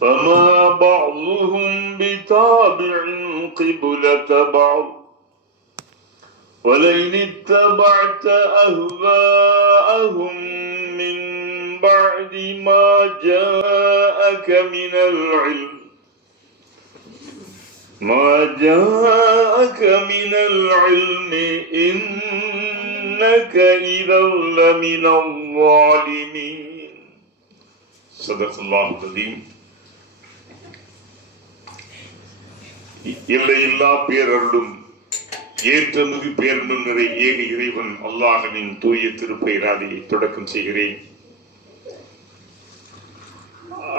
فما بعضهم بتابع قبلة بعض ولئن اتبعت أهواءهم من بعد ما جاءك من العلم إنك إذا لمن الظالمين. صدق الله العظيم. எல்லையில்லா பேரருளும் ஏற்றமிகு பேரன்பும் நிறை ஏக இறைவன் அல்லாஹ்வின் தூய திருப்பெயராலே தொடக்கம் செய்கிறேன்.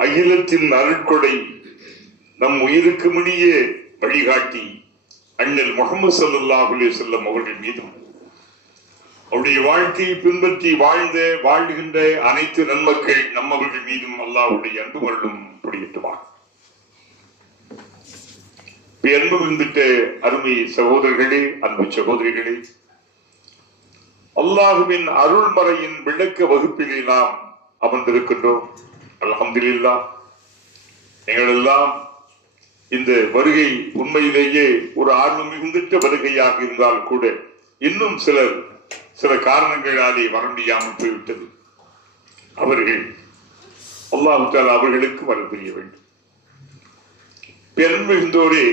அகிலத்தின் அருட்கொடை நம் உயிருக்கு முனிய வழிகாட்டி அண்ணல் முஹம்மது ஸல்லல்லாஹு அலைஹி வஸல்லம் அவர்கள் மீதும் அவருடைய வாழ்க்கையை பின்பற்றி வாழ்கின்ற அனைத்து நன்மக்கள் நம்மவர்கள் மீதும் அல்லாஹ்வுடைய அன்பு மருளும் பொழியட்டுமா. அன்பு விரும்பிட்ட அருமை சகோதரர்களே, அன்பு சகோதரிகளே, அல்லாஹுவின் அருள்மறையின் விளக்க வகுப்பிலே நாம் அமர்ந்திருக்கின்றோம். அல்ஹம்துலில்லாஹ். எங்கள் எல்லாம் இந்த வருகை உண்மையிலேயே ஒரு ஆர்வம் மிகுந்திட்ட வருகையாக இருந்தால் கூட இன்னும் சில காரணங்களாலே வர முடியாமல் போய்விட்டது. அவர்கள் அல்லாஹ் தஆலா அவர்களுக்கு வர புரிய வேண்டும். பெரும் மிகுந்தோரே,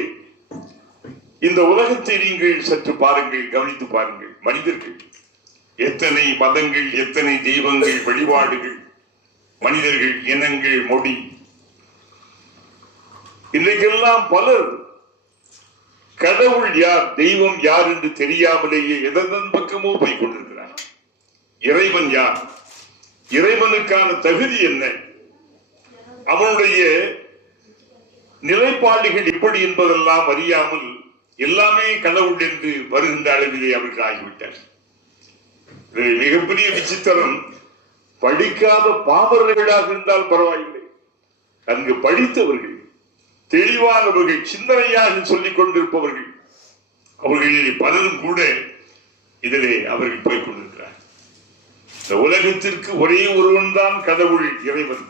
இந்த உலகத்தை நீங்கள் சற்று பாருங்கள், கவனித்து பாருங்கள். மனிதர்கள் எத்தனை மதங்கள், எத்தனை தெய்வங்கள், வழிபாடுகள், மனிதர்கள், இனங்கள், மொழி, இன்றைக்கெல்லாம் பலர் கடவுள் யார், தெய்வம் யார் என்று தெரியாமலேயே எதன் பக்கமோ போய் கொண்டிருக்கிறார். இறைவன் யார், இறைவனுக்கான தகுதி என்ன, அவனுடைய நிலைப்பாடுகள் எப்படி என்பதெல்லாம் அறியாமல் எல்லாமே கடவுள் என்று வருகின்ற அளவிலே அவர்கள் ஆகிவிட்டார். மிகப்பெரிய விசித்திரம், படிக்காத பாமரர்களாக இருந்தால் பரவாயில்லை, அங்கு படித்தவர்கள், தெளிவானவர்கள், சிந்தனையாக சொல்லிக் கொண்டிருப்பவர்கள், அவர்களில் பலரும் கூட இதிலே அவர்கள் போய்க் கொண்டிருக்கிறார். இந்த உலகத்திற்கு ஒரே ஒருவன் தான் கடவுள், இறைவன்.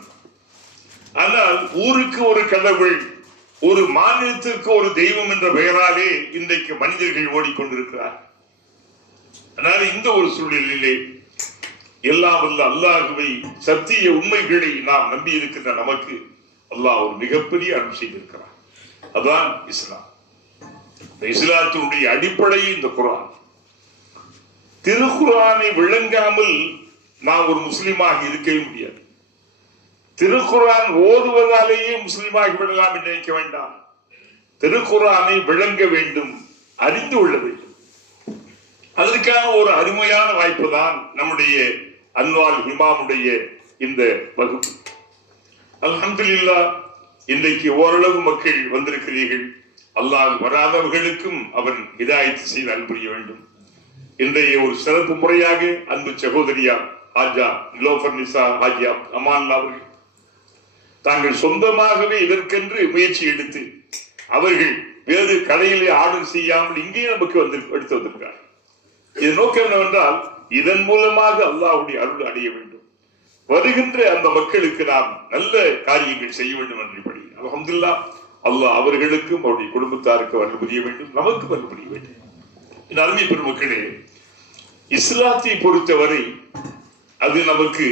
ஆனால் ஊருக்கு ஒரு கடவுள், ஒரு மாநிலத்திற்கு ஒரு தெய்வம் என்ற பெயராலே இன்றைக்கு மனிதர்கள் ஓடிக்கொண்டிருக்கிறார். ஆனால் இந்த ஒரு சூழ்நிலையிலே எல்லாம் வல்ல அல்லாஹ்வை, சத்திய உண்மைகளை நாம் நம்பி இருக்கின்ற நமக்கு அல்லாஹ் ஒரு மிகப்பெரிய அருள் செய்திருக்கிறார். அதான் இஸ்லாம். இஸ்லாத்தினுடைய அடிப்படை இந்த குர்ஆன். திருக்குர்ஆனை விளங்காமல் நாம் ஒரு முஸ்லிமாக இருக்கவே முடியாது. திருக்குர்ஆன் ஓதுவதாலேயே முஸ்லிமாகி விடலாம் என்று நினைக்க வேண்டாம். திருக்குர்ஆனை விளங்க வேண்டும், அறிந்து கொள்ள வேண்டும். அதற்கான ஒரு அருமையான வாய்ப்பு தான் நம்முடைய அன்வால் இமாமுடைய இந்த வகுப்பு. அல்ஹம்துலில்லாஹ். இன்றைக்கு ஓரளவு மக்கள் வந்திருக்கிறீர்கள். அல்லாஹ் வராதவர்களுக்கும் அவன் ஹிதாயத் செய்து அருள் புரிய வேண்டும். இன்றைய ஒரு சிறப்பு முறையாக அன்பு சகோதரியா ஹாஜா நிலோஃபர் நிசா ஹாஜியா அமான் அவர்கள் தாங்கள் சொந்தமாகவே இதற்கென்று முயற்சி எடுத்து அவர்கள் வேறு கடையிலே ஆர்டர் செய்யாமல் இங்கே நமக்கு எடுத்து வந்திருக்கிறார். இது நோக்கம் என்னவென்றால், இதன் மூலமாக அல்லாஹ்வுடைய அருள் அடைய வேண்டும். வருகின்ற அந்த மக்களுக்கு நாம் நல்ல காரியங்கள் செய்ய வேண்டும் என்று படி அல்ஹம்துலில்லாஹ். அல்லாஹ் அவர்களுக்கும் அவருடைய குடும்பத்தாருக்கு அருள் புரிய வேண்டும், நமக்கு அருள் புரிய வேண்டும். என் அருமை பெருமக்களே, இஸ்லாத்தை பொறுத்தவரை அது நமக்கு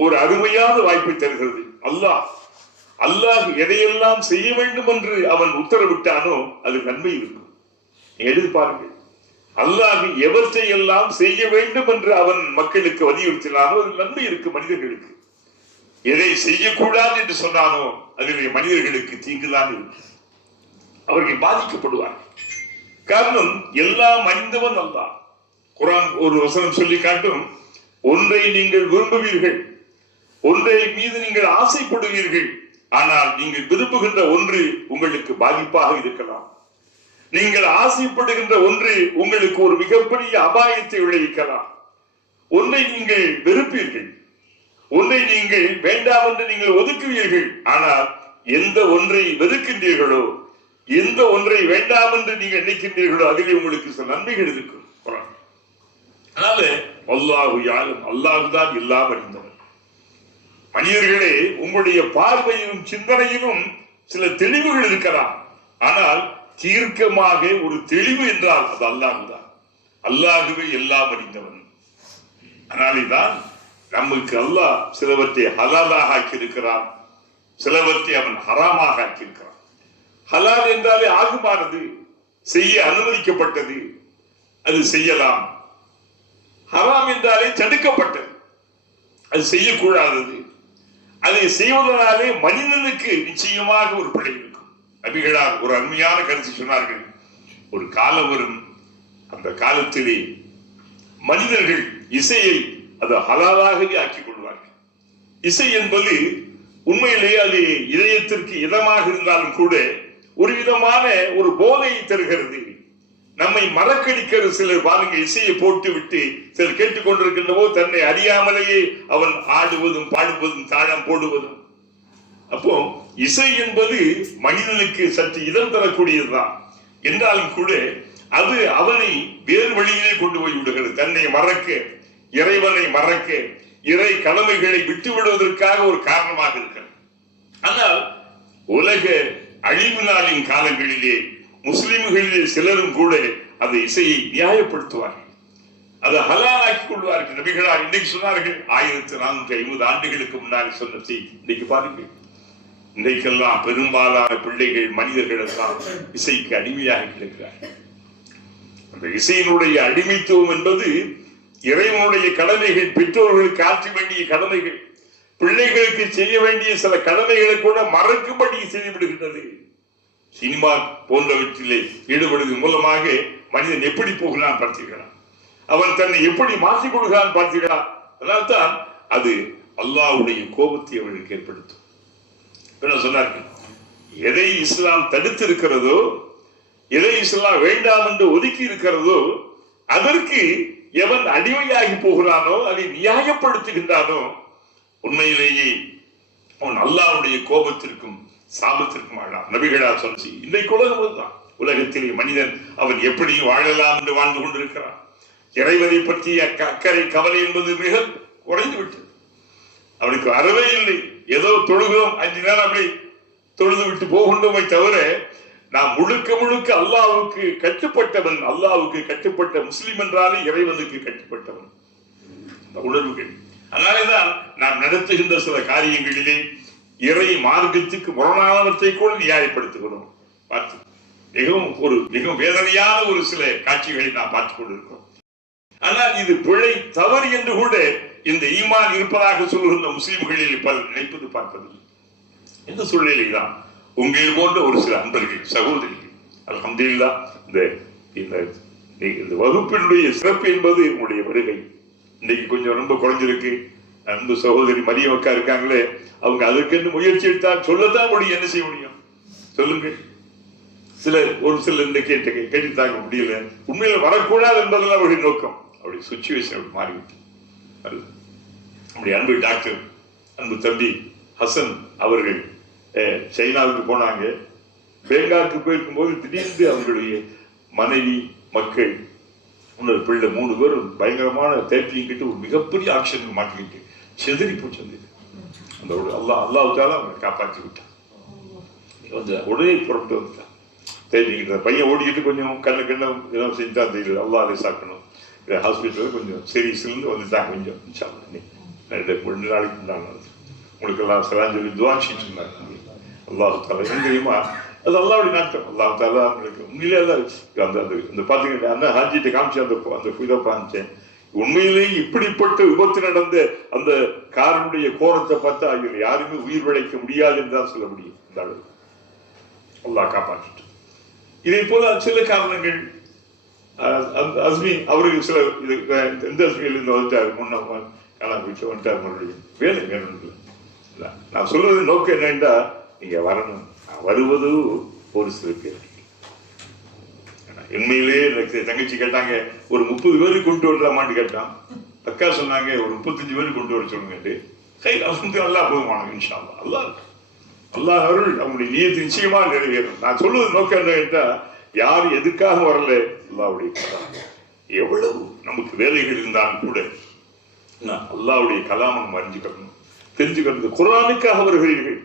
ஒரு அருமையான வாய்ப்பை தருகிறது. அல்லாஹ் எதையெல்லாம் செய்ய வேண்டும் என்று அவன் உத்தரவிட்டானோ அது நன்மை இருக்கும். எதிர்பாருங்கள், அல்லாஹ் எவற்றை எல்லாம் செய்ய வேண்டும் என்று அவன் மக்களுக்கு வலியுறுத்தினானோ அது நன்மை இருக்கு மனிதர்களுக்கு. எதை செய்யக்கூடாது என்று சொன்னானோ அதிலே மனிதர்களுக்கு தீங்குதான் இருக்கு, அவர்கள் பாதிக்கப்படுவார்கள். காரணம், எல்லாம் அறிந்தவன் அல்லாஹ். குர்ஆன் ஒரு வசனம் சொல்லி காட்டும், ஒன்றை நீங்கள் விரும்புவீர்கள், ஒன்றை மீது நீங்கள் ஆசைப்படுவீர்கள், ஆனால் நீங்கள் விரும்புகின்ற ஒன்று உங்களுக்கு பாதிப்பாக இருக்கலாம். நீங்கள் ஆசைப்படுகின்ற ஒன்று உங்களுக்கு ஒரு மிகப்பெரிய அபாயத்தை விளைவிக்கலாம். ஒன்றை நீங்கள் வெறுப்பீர்கள், ஒன்றை நீங்கள் வேண்டாம் என்று நீங்கள் ஒதுக்குவீர்கள். ஆனால் எந்த ஒன்றை வெறுக்கின்றீர்களோ, எந்த ஒன்றை வேண்டாம் என்று நீங்கள் நினைக்கின்றீர்களோ அதிலே உங்களுக்கு சில நன்மைகள் இருக்கும். அதனால அல்லாஹு யாரும், அல்லாஹுதான் எல்லாம் அறிந்தவன். மனிதர்களே, உங்களுடைய பார்வையிலும் சிந்தனையிலும் சில தெளிவுகள் இருக்கலாம். ஆனால் தீர்க்கமாக ஒரு தெளிவு என்றால் அது அல்லாஹ்தான். அல்லாஹ்வே எல்லாம் அறிந்தவன். அதனால்தான் நமக்கு அல்லாஹ் சிலவற்றை ஹலாலாக ஆக்கியிருக்கிறான், சிலவற்றை அவன் ஹராமாக ஆக்கியிருக்கிறான். ஹலால் என்றாலே ஆகுமானது, செய்ய அனுமதிக்கப்பட்டது, அது செய்யலாம். ஹராம் என்றாலே தடுக்கப்பட்டது, அது செய்யக்கூடாதது. அதை செய்வதனாலே மனிதனுக்கு நிச்சயமாக ஒரு பிழை இருக்கும். நபிகளார் ஒரு அருமையான கருத்து சொன்னார்கள். ஒரு காலம் வரும், அந்த காலத்திலே மனிதர்கள் இசையை அது ஹலாலாகவே ஆக்கிக் கொள்வார்கள். இசை என்பது உண்மையிலேயே அது இதயத்திற்கு இதமாக இருந்தாலும் கூட ஒரு விதமான ஒரு போதையை தருகிறது, நம்மை மறக்கடிக்கிறது. சிலர் பாருங்க, இசையை போட்டு விட்டு சிலர் கேட்டுக்கொண்டிருக்கின்ற போது தன்னை அறியாமலேயே அவன் ஆடுவதும் பாடுவதும் தாளம் போடுவதும். அப்போ இசை என்பது மனிதனுக்கு சற்று இதம் தரக்கூடியதுதான் என்றாலும் கூட அது அவனை வேறு வழியிலே கொண்டு போய் விடுகிறது. தன்னை மறக்க, இறைவனை மறக்க, இறை கடமைகளை விட்டு விடுவதற்காக ஒரு காரணமாக இருக்கிறது. ஆனால் உலக அழிவு நாளின் காலங்களிலே முஸ்லிம்களிலே சிலரும் கூட அந்த இசையை நியாயப்படுத்துவார்கள், அதை ஹலாலாக்கிக் கொள்வார்கள். நபிகளார் இன்னைக்கு சொன்னார்கள், 1450 ஆண்டுகளுக்கு முன்னாடி சொன்ன செய்தி இன்னைக்கு பாருங்கள். இன்றைக்கெல்லாம் பெரும்பாலான பிள்ளைகள், மனிதர்கள் எல்லாம் இசைக்கு அடிமையாக இருக்கிறார்கள். அந்த இசையினுடைய அடிமைத்துவம் என்பது இறைவனுடைய கடமைகள், பெற்றோர்களுக்கு ஆற்ற வேண்டிய கடமைகள், பிள்ளைகளுக்கு செய்ய வேண்டிய சில கடமைகளை கூட மறக்கும்படி செய்துவிடுகின்றது. சினிமா போன்றவற்றிலே ஈடுபடுவதன் மூலமாக மனிதன் எப்படி போகிறான் பார்த்தீர்களா? அவன் தன்னை எப்படி மாற்றிக் கொள்கிறான் பார்த்தீர்களா? அதனால்தான் அது அல்லாஹ்வுடைய கோபத்தை அவர்களுக்கு ஏற்படுத்தும். சொன்னார்கள், எதை இஸ்லாம் தடுத்து இருக்கிறதோ, எதை இஸ்லாம் வேண்டாம் என்று ஒதுக்கி இருக்கிறதோ, அதற்கு எவன் அடிமையாகி போகிறானோ, அதை நியாயப்படுத்துகின்றானோ, உண்மையிலேயே அவன் அல்லாஹ்வுடைய கோபத்திற்கும் சாபத்திற்கும் ஆளாம். நபிகளார் சொல்லி இன்றைக்கு உலகம் தான். உலகத்திலே மனிதன் அவன் எப்படி வாழலாம் என்று வாழ்ந்து கொண்டிருக்கிறான். இறைவனை பற்றிய அக்கறை, கவலை என்பது மிக குறைந்து விட்டது. அவனுக்கு அறவே இல்லை. ஏதோ தொழுகிறோம், 5 நேரம் அப்படி தொழுது விட்டு போகின்றோமை தவிர நாம் முழுக்க முழுக்க அல்லாஹ்வுக்கு கட்டுப்பட்டவன். அல்லாஹ்வுக்கு கட்டுப்பட்ட முஸ்லிம் என்றாலே இறைவனுக்கு கட்டுப்பட்டவன். உணர்வுகள். அதனாலேதான் நாம் நடத்துகின்ற சில காரியங்களிலே இறை மார்க்கத்துக்கு முரணானவற்றை கூட நியாயப்படுத்துகிறோம். பார்த்து மிகவும் வேதனையான ஒரு சில காட்சிகளை நாம் பார்த்துக் கொண்டிருக்கிறோம். ஆனால் இது பிழை, தவறு என்று கூட இந்த ஈமான் இருப்பதாக சொல்லுகின்ற முஸ்லிம்களில் பலர் நினைப்பது பார்ப்பதில்லை. இந்த சூழ்நிலை தான் உங்கள் போன்ற ஒரு சில அன்பர்கள், சகோதரிகள், அல்ஹம்துலில்லாஹ், இந்த வகுப்பினுடைய சிறப்பு என்பது உங்களுடைய வருகை. இன்னைக்கு கொஞ்சம் ரொம்ப குறைஞ்சிருக்கு. அன்பு சகோதரி மரியம் அக்கா இருக்காங்களே, அவங்க அதற்கென்று முயற்சி எடுத்தால் சொல்லத்தான் முடியும். என்ன செய்ய முடியும் சொல்லுங்க? ஒரு சிலர் இந்த கேட்டு தாங்க முடியல. உண்மையில வரக்கூடாது என்பதெல்லாம் அவருடைய நோக்கம். அவருடைய சுச்சுவேஷன் அப்படி மாறிவிட்டு, நம்முடைய அன்பு டாக்டர், அன்பு தம்பி ஹசன் அவர்கள் சைனாவுக்கு போனாங்க. பேங்காக்கு போயிருக்கும் போது திடீர்னு அவர்களுடைய மனைவி, மக்கள், இன்னொரு பிள்ளை 3 பேரும் பயங்கரமான தேப்பிங்கிட்டு ஒரு மிகப்பெரிய ஆக்ஷனுக்கு மாட்டிக்கிட்டு செதறி போச்சு. அந்த அல்லாஹ்வுத்தால அவங்களை காப்பாற்றி விட்டான். உடனே புறப்பட்டு வந்துட்டான். தேப்பிக்கிட்ட பையன் ஓடிக்கிட்டு கொஞ்சம் கண்ணு இதெல்லாம் செஞ்சா தெரியல. அல்லாஹ் அதை சாக்கணும். ஹாஸ்பிட்டலில் கொஞ்சம் சீரியஸ்லேருந்து வந்துட்டாங்க. கொஞ்சம் 2 நாளைக்கு இருந்தாங்க. உங்களுக்கு எல்லாம் சலாம் சொல்லி துவா செஞ்சு சொன்னாங்க. அல்லாஹ்வுத்தால தெரியுமா, அது அல்லாஹ்வுடைய நாட்டம். அல்லாஹ்வுத்தால அவங்களுக்கு உண்மையிலே அந்த பார்த்தீங்கன்னா அண்ணா ஹாஜிட்ட காமிச்சு அந்த இதை காமிச்சேன். உண்மையிலேயே இப்படிப்பட்ட விபத்து நடந்த அந்த காரனுடைய கோரத்தை பார்த்தா இதில் யாருமே உயிர் பிழைக்க முடியாது என்றுதான் சொல்ல முடியும். இந்த அளவு அல்லாஹ் காப்பாற்றிட்டு. இதே போல சில காரணங்கள், அஸ்மீன் அவருக்கு சில எந்த அஸ்மியிலிருந்து வந்துட்டார், முன்ன காணாம போயிட்டு வந்துட்டார். மறுபடியும் வேலை வேணும். நான் சொல்றது நோக்கம் என்னன்னா, நீங்க வரணும். வருவது ஒரு சில பேர். உண்மையிலே தங்கச்சி கேட்டாங்க, ஒரு 30 பேருக்கு கொண்டு வரலாமான்னு கேட்டான். அக்கா சொன்னாங்க, ஒரு 35 பேருக்கு கொண்டு வர சொல்லுங்க. நல்லா போதுமான இன்ஷா அல்லாஹ். அல்லாஹ் அவர்கள் அவங்களுடைய நியத்து நிச்சயமா நிறைவேறும். நான் சொல்வது நோக்கம் என்ன கேட்டா, யார் எதுக்காக வரல, அல்லாஹ்வுடைய எவ்வளவு நமக்கு வேலைகள் இருந்தாலும் கூட அல்லாஹ்வுடைய கலாமை நம்ம அறிஞ்சுக்கணும், தெரிஞ்சுக்கிறது. குர்ஆனுக்காக வருகிறீர்கள்,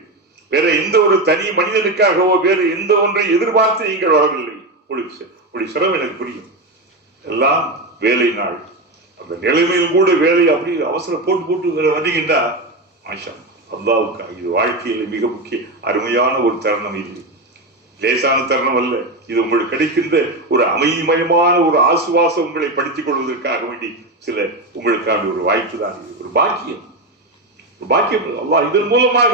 வேற எந்த ஒரு தனி மனிதனுக்காகவோ வேற எந்த ஒன்றை எதிர்பார்த்து நீங்கள் வரவில்லை. உங்களுடைய சிரமம் எனக்கு புரியும். எல்லாம் வேலை நாள், அந்த நிலைமையில் கூட வேலை அப்படி அவசரம் போட்டு வந்தீங்கன்னா மாஷா அல்லாஹ்வுக்காக. இது வாழ்க்கையில் மிக முக்கிய அருமையான ஒரு தருணம். இது லேசான தருணம் அல்ல. இது உங்களுக்கு கிடைக்கின்ற ஒரு அமைதிமயமான ஒரு ஆசுவாசம் உங்களை படித்துக் கொள்வதற்காக வேண்டி சில உங்களுக்கான ஒரு வாய்ப்பு தான். இது ஒரு பாக்கியம், ஒரு பாக்கியம். அல்லாஹ் இதன் மூலமாக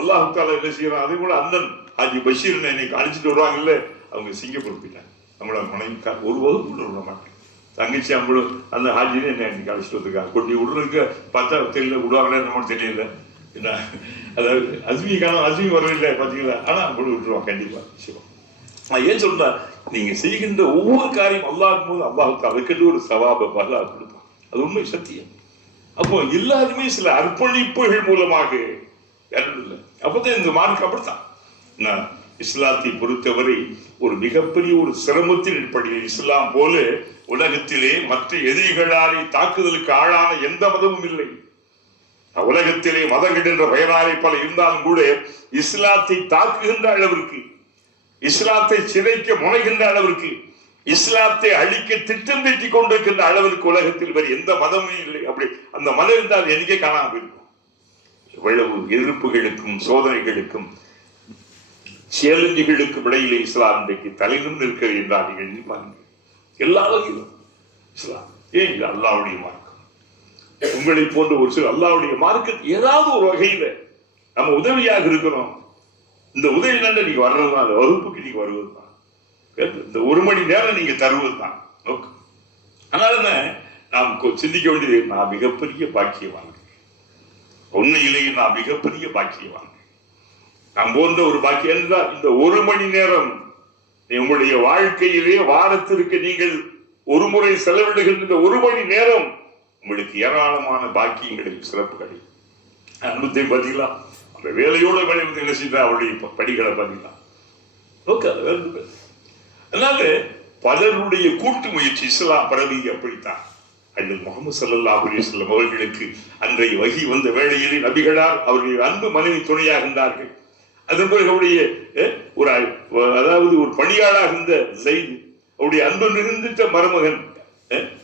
அல்லாஹ் தாலா என்ன செய்யறான்? அதே போல அண்ணன் ஹாஜி பஷீர் இன்னைக்கு அழைச்சிட்டு வருவாங்கல்ல, அவங்க சிங்கப்பூர் போயிட்டாங்க. நம்மள மனைவி ஒரு வகுப்பு விட மாட்டேன். தங்கச்சி அவங்களும் அந்த ஹாஜினே என்ன இன்னைக்கு அழைச்சிட்டு வந்திருக்காங்க. கொண்டு விடுறதுக்கு பார்த்தா தெரியல, விடுவாங்கன்னு நம்மளுக்கு தெரியல. என்ன அதாவது அஸ்மி வரவில்லை பார்த்தீங்களா? ஆனா அவங்களும் விட்டுருவாங்க கண்டிப்பா. நான் ஏன் சொல்றேன், நீங்க செய்கின்ற ஒவ்வொரு காரியம் அல்லாஹ் போது அல்லாஹுக்கு அதுக்கென்று ஒரு சவாப அல்லாஹ் கொடுப்பான். அது உண்மை, சத்தியம். அப்போ எல்லாருமே சில அர்ப்பணிப்புகள் மூலமாக இல்லை. அப்பதான் இந்த மார்க் அப்படித்தான். இஸ்லாத்தை பொறுத்தவரை ஒரு மிகப்பெரிய ஒரு சிரமத்தின் அடிப்படையில் இஸ்லாம் போல உலகத்திலே மற்ற எதிரிகளாலே தாக்குதலுக்கு ஆளான எந்த மதமும் இல்லை. உலகத்திலே மதங்கள் என்ற பெயராலே பல இருந்தாலும் கூட இஸ்லாத்தை தாக்குகின்ற அளவிற்கு, இஸ்லாத்தை சிதைக்க முனைகின்ற அளவிற்கு, இஸ்லாத்தை அழிக்க திட்டம் தீட்டிக் கொண்டிருக்கின்ற அளவிற்கு உலகத்தில் வேறு எந்த மதமும் இல்லை. அப்படி அந்த மதம் இருந்தால் எனக்கே காணாமல் இருக்கும். எவ்வளவு எதிர்ப்புகளுக்கும் சோதனைகளுக்கும் சேலஞ்சுகளுக்கும் இடையிலே இஸ்லாம் இன்றைக்கு தலையிலும் இருக்கிறது என்றால் நீங்கள் எல்லா வகையிலும் இஸ்லாம். ஏன் இது அல்லாஹ்வுடைய மார்க்கம். உங்களை போன்ற ஒரு சில அல்லாஹ்வுடைய மார்க்கம் ஏதாவது ஒரு வகையில நம்ம உதவியாக இருக்கிறோம். இந்த உதவி நல்ல நீங்க வர்றதுதான், அந்த வகுப்புக்கு நீங்க வருவதுதான், இந்த ஒரு மணி நேரம் நீங்க தருவதுதான் நோக்கம். அதனால நாம் சிந்திக்க வேண்டியது, நான் மிகப்பெரிய பாக்கியவான், உண்மையிலேயே நான் மிகப்பெரிய பாக்கியவான். நாம் போன்ற ஒரு பாக்கியம் தான் இந்த ஒரு மணி நேரம் உங்களுடைய வாழ்க்கையிலே வாரத்திற்கு நீங்கள் ஒரு முறை செலவிடுகின்ற ஒரு மணி நேரம் உங்களுக்கு ஏராளமான பாக்கியங்களில் சிறப்புகளை அனுபவத்தை பார்த்தீங்களா? அந்த வேலையோட வேலை என்ன செய்தா அவருடைய படிகளை பார்த்தீங்களா? அதனால பலருடைய கூட்டு முயற்சி இஸ்லாம் பரவி அப்படித்தான். அண்ணல் முகமது ஸல்லல்லாஹு அலைஹி வஸல்லம் அவர்களுக்கு அன்றைய வஹி வந்த வேளையிலே நபிகளார் அவருடைய அன்பு மனைவி துணையாக இருந்தார்கள். அதன் பிறகு அவருடைய அதாவது ஒரு பணியாளாக இருந்த ஸைத், அவருடைய அன்பு நிறைந்த மருமகன்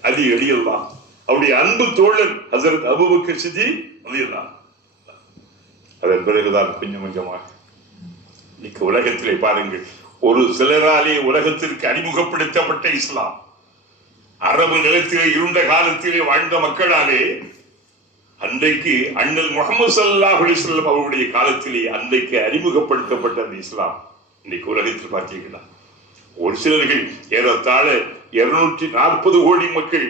அலி ரலியல்லாஹு, அவருடைய அன்பு தோழர் ஹஸரத் அபூபக்கர் சித்திக் ரலியல்லாஹு. அதன் பிறகுதான் கொஞ்சம் கொஞ்சமாக இன்னைக்கு உலகத்திலே பாருங்கள், ஒரு சிலராலே உலகத்திற்கு அறிமுகப்படுத்தப்பட்ட இஸ்லாம் அரபு நிலத்திலே இருண்ட காலத்திலே வாழ்ந்த மக்களாலே அன்றைக்கு அண்ணல் முஹம்மது ஸல்லல்லாஹு அலைஹி வஸல்லம் அவருடைய காலத்திலே அன்றைக்கு அறிமுகப்படுத்தப்பட்ட அந்த இஸ்லாம் இன்னைக்கு உலகத்தில் பார்த்தீங்கன்னா ஒரு சிலர்கள் ஏறத்தாழ 240 கோடி மக்கள்,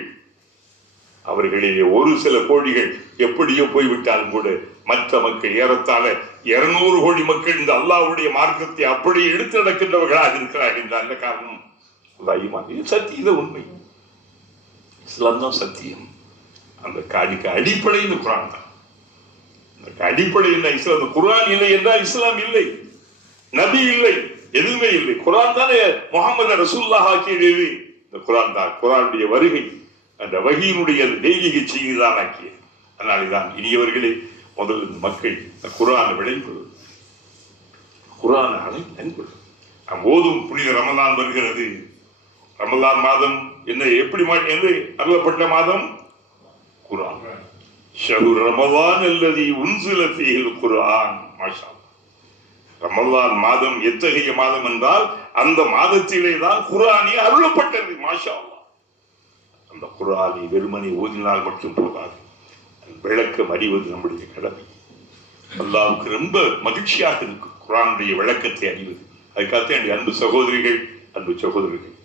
அவர்களிலே ஒரு சில கோடிகள் எப்படியோ போய்விட்டாலும் கூட மற்ற மக்கள் ஏறத்தாழ 200 கோடி மக்கள் இந்த அல்லாஹ்வுடைய மார்க்கத்தை அப்படியே எடுத்து நடக்கின்றவர்களாக இருக்கிறார்கள். என்ற அந்த காரணம் இது சத்திய உண்மை. இஸ்லாம் தான் சத்தியம். அந்த காடிக்கு அடிப்படை இந்த குர்ஆன் தான். அடிப்படை என்ன? இஸ்லாம். குர்ஆன் இல்லை என்றால் இஸ்லாம் இல்லை, நபி இல்லை, எதுவுமே இல்லை. குர்ஆன் தானே முஹம்மது ரசூலுல்லாஹ் ஆக்கியது. இந்த குர்ஆன் தான், குர்ஆனுடைய வருகை அந்த வஹீனுடைய தெய்வீக செய்திதான் ஆக்கியது. அதனால்தான் இனியவர்களே, முதல் மக்கள் குர்ஆனை விளைந்து குர்ஆனை அழைந்து நாம் ஓதும் புனித ரமலான் வருகிறது. ரமலான் மாதம் என்ன எப்படி என்று அருளப்பட்ட மாதம் குர்ஆன். ஷஹ்ரு ரமலான் அல்லதி உன்சில ஃபீஹில் குர்ஆன். மாஷா அல்லாஹ். ரமலான் மாதம் எத்தகைய மாதம் என்றால் அந்த மாதத்திலே தான் குர்ஆனே அருளப்பட்டது. மாஷா அல்லாஹ். அந்த குர்ஆனை வெறுமனே ஓதினால் மட்டும் போதாது, விளக்கம் அறிவது நம்முடைய கடமை. அல்லாஹ்வுக்கு ரொம்ப மகிழ்ச்சியாக இருக்கும் குர்ஆனுடைய விளக்கத்தை அறிவது. அதுக்காக என்னுடைய அன்பு சகோதரிகள், அன்பு சகோதரர்கள்,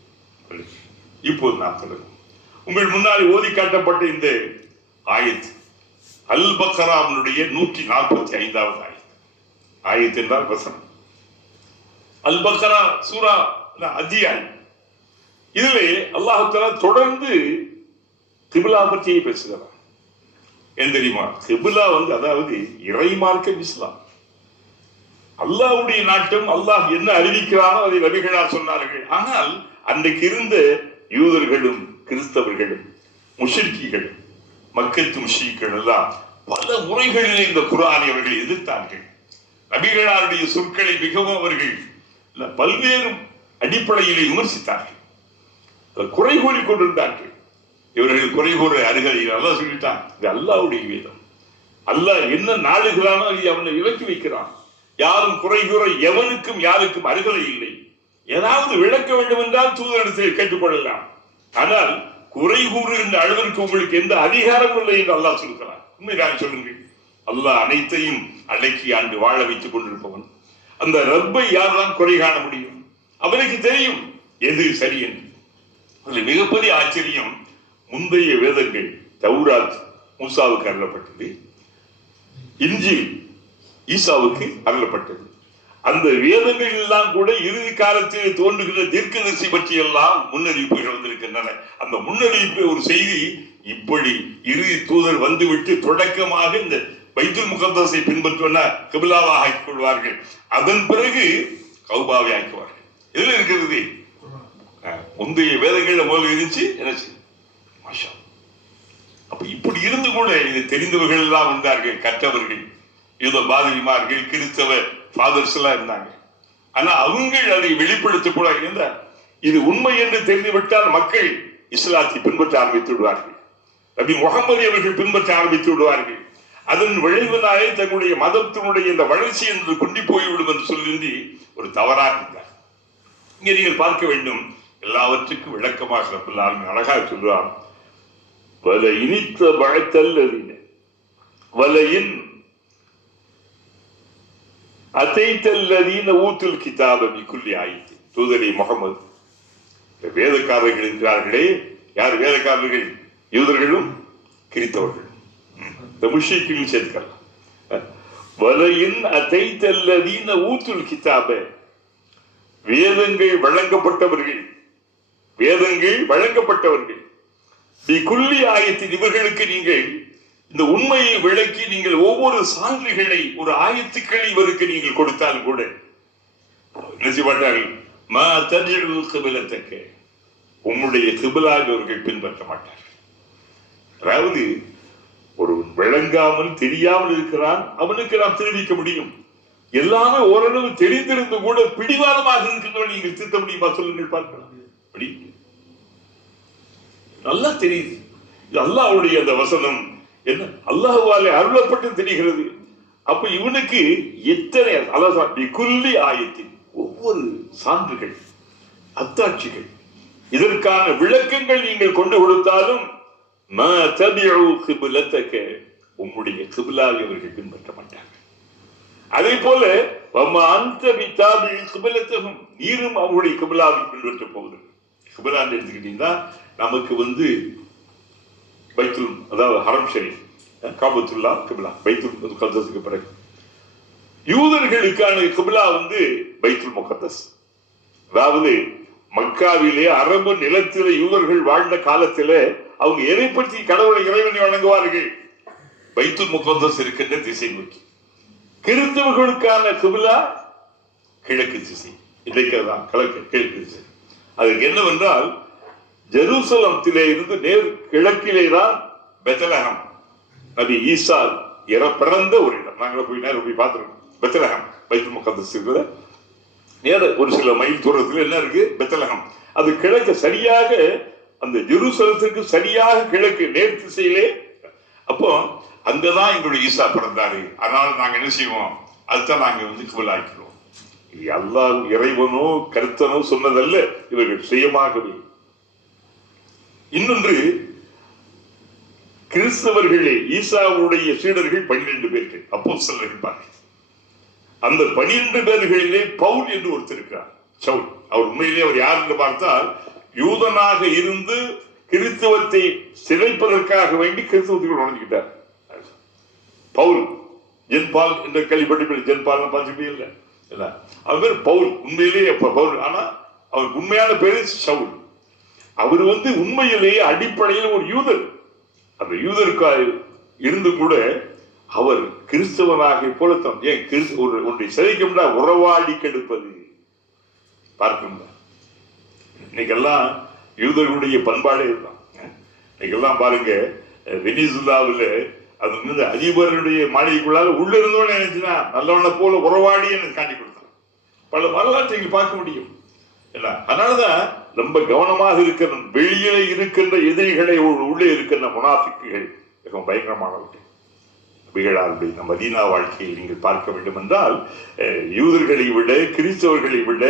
இப்போது நான் தொடரும். உங்கள் முன்னாடி ஓதி காட்டப்பட்ட இந்த ஆயத் அல் பக்ராவுடைய 145வது ஆயத். ஆயத் என்றால் வசனம். அல் பக்ரா சூரா அத்தியாயம். இதிலே அல்லாஹ் தஆலா தொடர்ந்து கிப்லா பற்றியே பேசுகிறார். ஏன் தெரியுமா? கிப்லா அதாவது இறை மார்க்கம் இஸ்லாம். அல்லாஹ்வுடைய நாட்டம், அல்லாஹ் என்ன அறிவிக்கிறானோ அதை நபிகளார் சொன்னார்கள். ஆனால் அன்றைக்கு இருந்த யூதர்களும் கிறிஸ்தவர்களும் முஷ்ரிக்குகளும் மக்கத்து முஷ்ரிக்குகள் எல்லாம் பல முறைகளிலே இந்த குர்ஆனை அவர்கள் எதிர்த்தார்கள். நபிகளாருடைய சொற்களை மிகவும் அவர்கள் பல்வேறு அடிப்படையிலே விமர்சித்தார்கள், குறை கூறி கொண்டிருந்தார்கள். இவர்கள் குறை கூற அருகதையில் அல்லாஹ் சொல்லிட்டான், இது அல்லாஹ்வுடைய வேதம். அல்லாஹ் என்ன நாடுகிறானோ அதை அவனை விலக்கி வைக்கிறான். யாரும் குறை கூற எவனுக்கும் யாருக்கும் அருகதை இல்லை. ஏதாவது விளக்க வேண்டும் என்றால் தூதரிடத்தில் கேட்டுக்கொள்ளலாம். ஆனால் குறை கூறுகின்ற அளவிற்கு உங்களுக்கு எந்த அதிகாரமும் இல்லை என்று அல்லாஹ் சொல்கிறான். உண்மைதான் சொல்லுங்கள். அல்லாஹ் அனைத்தையும் அடக்கி ஆண்டு வாழ வைத்துக் கொண்டிருப்பவன். அந்த ரப்பை யார்தான் குறை காண முடியும்? அவனுக்கு தெரியும் எது சரி என்று. அதில் மிகப்பெரிய ஆச்சரியம், முந்தைய வேதங்கள் தௌராத் மூசாவுக்கு அருளப்பட்டது, இன்ஜீல் ஈசாவுக்கு அருளப்பட்டது. அந்த வேதங்கள் எல்லாம் கூட இறுதி காலத்தில் தோன்றுகிற தீர்க்கதரிசி பற்றி எல்லாம் முன்னறிவிப்புகள் வந்திருக்கின்றன. அந்த முன்னறிவிப்பு ஒரு செய்தி, இப்படி இறுதி தூதர் வந்துவிட்டு தொடக்கமாக இந்த பைத்துல் முகத்தஸை பின்பற்றுவன கிபிலாவாக ஆக்கிக் கொள்வார்கள், அதன் பிறகு கௌபாவை ஆக்குவார்கள். எதுல இருக்கிறது? முந்தைய வேதங்கள்ல முதல்ல இருந்துச்சு. என்ன மாஷா. அப்ப இப்படி இருந்து கூட இது தெரிந்தவர்கள் எல்லாம் வந்தார்கள், கற்றவர்கள், ஏதோ பாதிரிமார்கள், கிறிஸ்தவ ஃபாதர்ஸ் எல்லாம் இருந்தாங்க. ஆனா அவங்க அதை வெளிப்படுத்த கூட இருந்தார். இது உண்மை என்று தெரிந்துவிட்டால் மக்கள் இஸ்லாத்தை பின்பற்ற ஆரம்பித்து விடுவார்கள், நபி முகமது அவர்கள் பின்பற்ற ஆரம்பித்து விடுவார்கள். அதன் விளைவினாலே தங்களுடைய மதத்தினுடைய இந்த வளர்ச்சி என்று கொண்டு போய்விடும் என்று சொல்லி ஒரு தவறாக இருந்தார். இங்கே நீங்கள் பார்க்க வேண்டும், எல்லாவற்றுக்கும் விளக்கமாக ரப்பல் அழகாக சொல்றார், வல இனித்த பழத்தல்லதின வலையின் அதைத்தல்லதீன ஊத்துல் கிதாப பிகுல்லி ஆயத்தி. தூதரை முகமது, வேதக்காரர்கள் இருக்கிறார்களே, யார் வேதக்காரர்கள்? யூதர்களும் கிறிஸ்தவர்களும், இந்த முஷ்ரிக்குகள் சேர்த்துக்கலாம். வலையின் அதைத்தல்லதீன ஊத்துல் கிதாப, வேதங்கள் வழங்கப்பட்டவர்கள், வேதங்கள் வழங்கப்பட்டவர்கள், பிகுல்லி ஆயத்தின், இவர்களுக்கு நீங்கள் இந்த உண்மையை விளக்கி நீங்கள் ஒவ்வொரு சான்றுகளை, ஒரு ஆயத்துக்களை இவருக்கு நீங்கள் கொடுத்தாலும் கூட என்ன செய்வார்கள்? மா தஜ்அலு கிபிலத்தக, உம்முடைய கிபிலாவை அவர்கள் பின்பற்ற மாட்டார்கள். அதாவது ஒரு விளங்காமல் தெரியாமல் இருக்கிறான், அவனுக்கு நாம் தெரிவிக்க முடியும். எல்லாமே ஓரளவு தெரிந்திருந்து கூட பிடிவாதமாக இருக்கின்றவன் நீங்கள் திருத்த முடியுமா? சொல்லுங்கள் பார்க்கலாம். நல்லா தெரியுது, இது அல்லாஹ்வுடைய அந்த வசனம் என்ன அல்லாஹ்வாலே அருளப்பட்டு தெரிகிறது. அப்ப இவனுக்கு எத்தனை குல்லி ஆயத்தின் ஒவ்வொரு சான்றுகள், அத்தாட்சிகள், இதற்கான விளக்கங்கள் நீங்கள் கொண்டு கொடுத்தாலும் உம்முடைய கிபிலாவை அவர்கள் பின்பற்ற மாட்டார்கள். அதே போல நீரும் அவருடைய கிபிலாவை பின்பற்ற போகுது. கிபிலான்னு எடுத்துக்கிட்டீங்கன்னா நமக்கு பைத்துல், அதாவது ஹரம் ஷரீஃப், காபத்துல்லா கிபிலா, பைத்துல் முகத்தஸுக்கு பிறகு யூதர்களுக்கான கிபிலா பைத்துல் முகத்தஸ். அதாவது மக்காவிலே அரபு நிலத்திலே யூதர்கள் வாழ்ந்த காலத்திலே அவங்க எதைப்பற்றி கடவுளை இறைவனை வணங்குவார்கள், பைத்துல் முகத்தஸ் இருக்கின்ற திசை நோக்கி. கிறிஸ்தவர்களுக்கான கிபிலா கிழக்கு திசை, இன்றைக்குதான் கிழக்கு திசை. அதுக்கு என்னவென்றால், ஜெருசலத்திலே இருந்து நேர் கிழக்கிலே தான் பெத்லஹேம், நபி ஈசா பிறந்த ஒரு இடம். நாங்கள் போய் பார்த்துருக்கோம். பெத்லஹேம் பைத்துல் முகத்தஸ் இருக்கிற நேர ஒரு சில மைல் தூரத்தில் என்ன இருக்கு? பெத்லஹேம். அது கிழக்கு, சரியாக அந்த ஜெருசலத்துக்கு சரியாக கிழக்கு நேர் திசையிலே. அப்போ அங்கதான் எங்களுடைய ஈசா பிறந்தாரு. அதனால நாங்க என்ன செய்வோம்? அதுதான் நாங்க கிபிலாக்கிறோம். அல்லாஹ் இறைவனோ கர்த்தனோ சொன்னதல்ல, இவர்கள் சுயமாகவே. இன்னொன்று, கிறிஸ்தவர்களே ஈசாவுடைய சீடர்கள் 12 பேர்கள், அப்போஸ்தலர்கள் பாருங்கள். அந்த 12 பேர்களிலே பவுல் என்று ஒருத்தர் இருக்கிறார், சவுல். அவர் உண்மையிலே அவர் யார் என்று பார்த்தால், யூதனாக இருந்து கிறிஸ்தவத்தை சிதைப்பதற்காக வேண்டி கிறிஸ்தவத்துக்குள் நுழைஞ்சுக்கிட்டார். பவுல், ஜென்பால் என்ற கேள்விப்பட்டு, ஜென்பால் பார்த்துக்கிட்டே இல்லை, அவர் பேர் பவுல். உண்மையிலேயே பவுல், ஆனா அவருக்கு உண்மையான பேரு சவுல். அவர் உண்மையிலேயே அடிப்படையில் ஒரு யூதர். அந்த யூதருக்காக இருந்து கூட அவர் கிறிஸ்தவனாக போலத்தான். ஏன் ஒன்றை சிதைக்கும்னா உறவாடி கெடுப்பது பார்க்கணும். இன்னைக்கெல்லாம் யூதர்களுடைய பண்பாடே இருந்தான். இன்னைக்கெல்லாம் பாருங்க, வெனிசுலாவில் அது அதிபருடைய மாளிகைக்குள்ளால உள்ள இருந்தோன்னு நினைச்சுன்னா நல்லவனை போல உறவாடி எனக்கு காட்டி கொடுத்தான். பல வரலாற்றை இங்க பார்க்க முடியும். அதனாலதான் ரொம்ப கவனமாக இருக்கிற வெளியே இருக்கின்ற எதிரிகளை உள்ளே இருக்கின்ற முனாஃபிக்குகள் மிகவும் பயங்கரமானவர்கள். நபிகளாருடைய மதீனா வாழ்க்கையை நீங்கள் பார்க்க வேண்டும் என்றால் யூதர்களை விட கிறிஸ்தவர்களை விட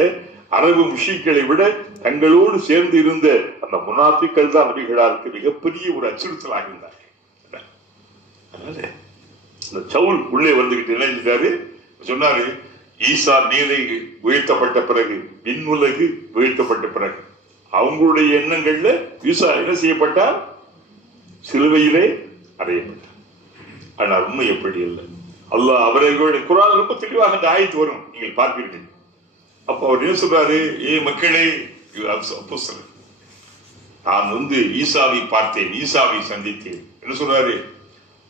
அரபு முஷிக்களை விட தங்களோடு சேர்ந்து இருந்த அந்த முனாஃபிக்கள் தான் நபிகளாருக்கு மிகப்பெரிய ஒரு அச்சுறுத்தலாக இருந்தார்கள். அதனால இந்த சவுல் உள்ளே வந்துகிட்டு என்ன செஞ்சாரு சொன்னாரு, ஈசா நீரை உயர்த்தப்பட்ட பிறகு விண்ணுலகு உயர்த்தப்பட்ட பிறகு அவங்களுடைய எண்ணங்கள்ல ஈசா என்ன செய்யப்பட்டார், சிலுவையிலே அறையப்பட்டார். ஆனால் உண்மை எப்படி இல்லை. அல்லாஹ் அவர்களுடைய குர்ஆன் ரொம்ப தெளிவாக அந்த ஆயத்து வரும், நீங்கள் பார்ப்பீர்கள். அப்ப அவர் என்ன சொல்றாரு, மக்களே நான் ஈசாவை பார்த்தேன், ஈசாவை சந்தித்தேன். என்ன சொல்றாரு,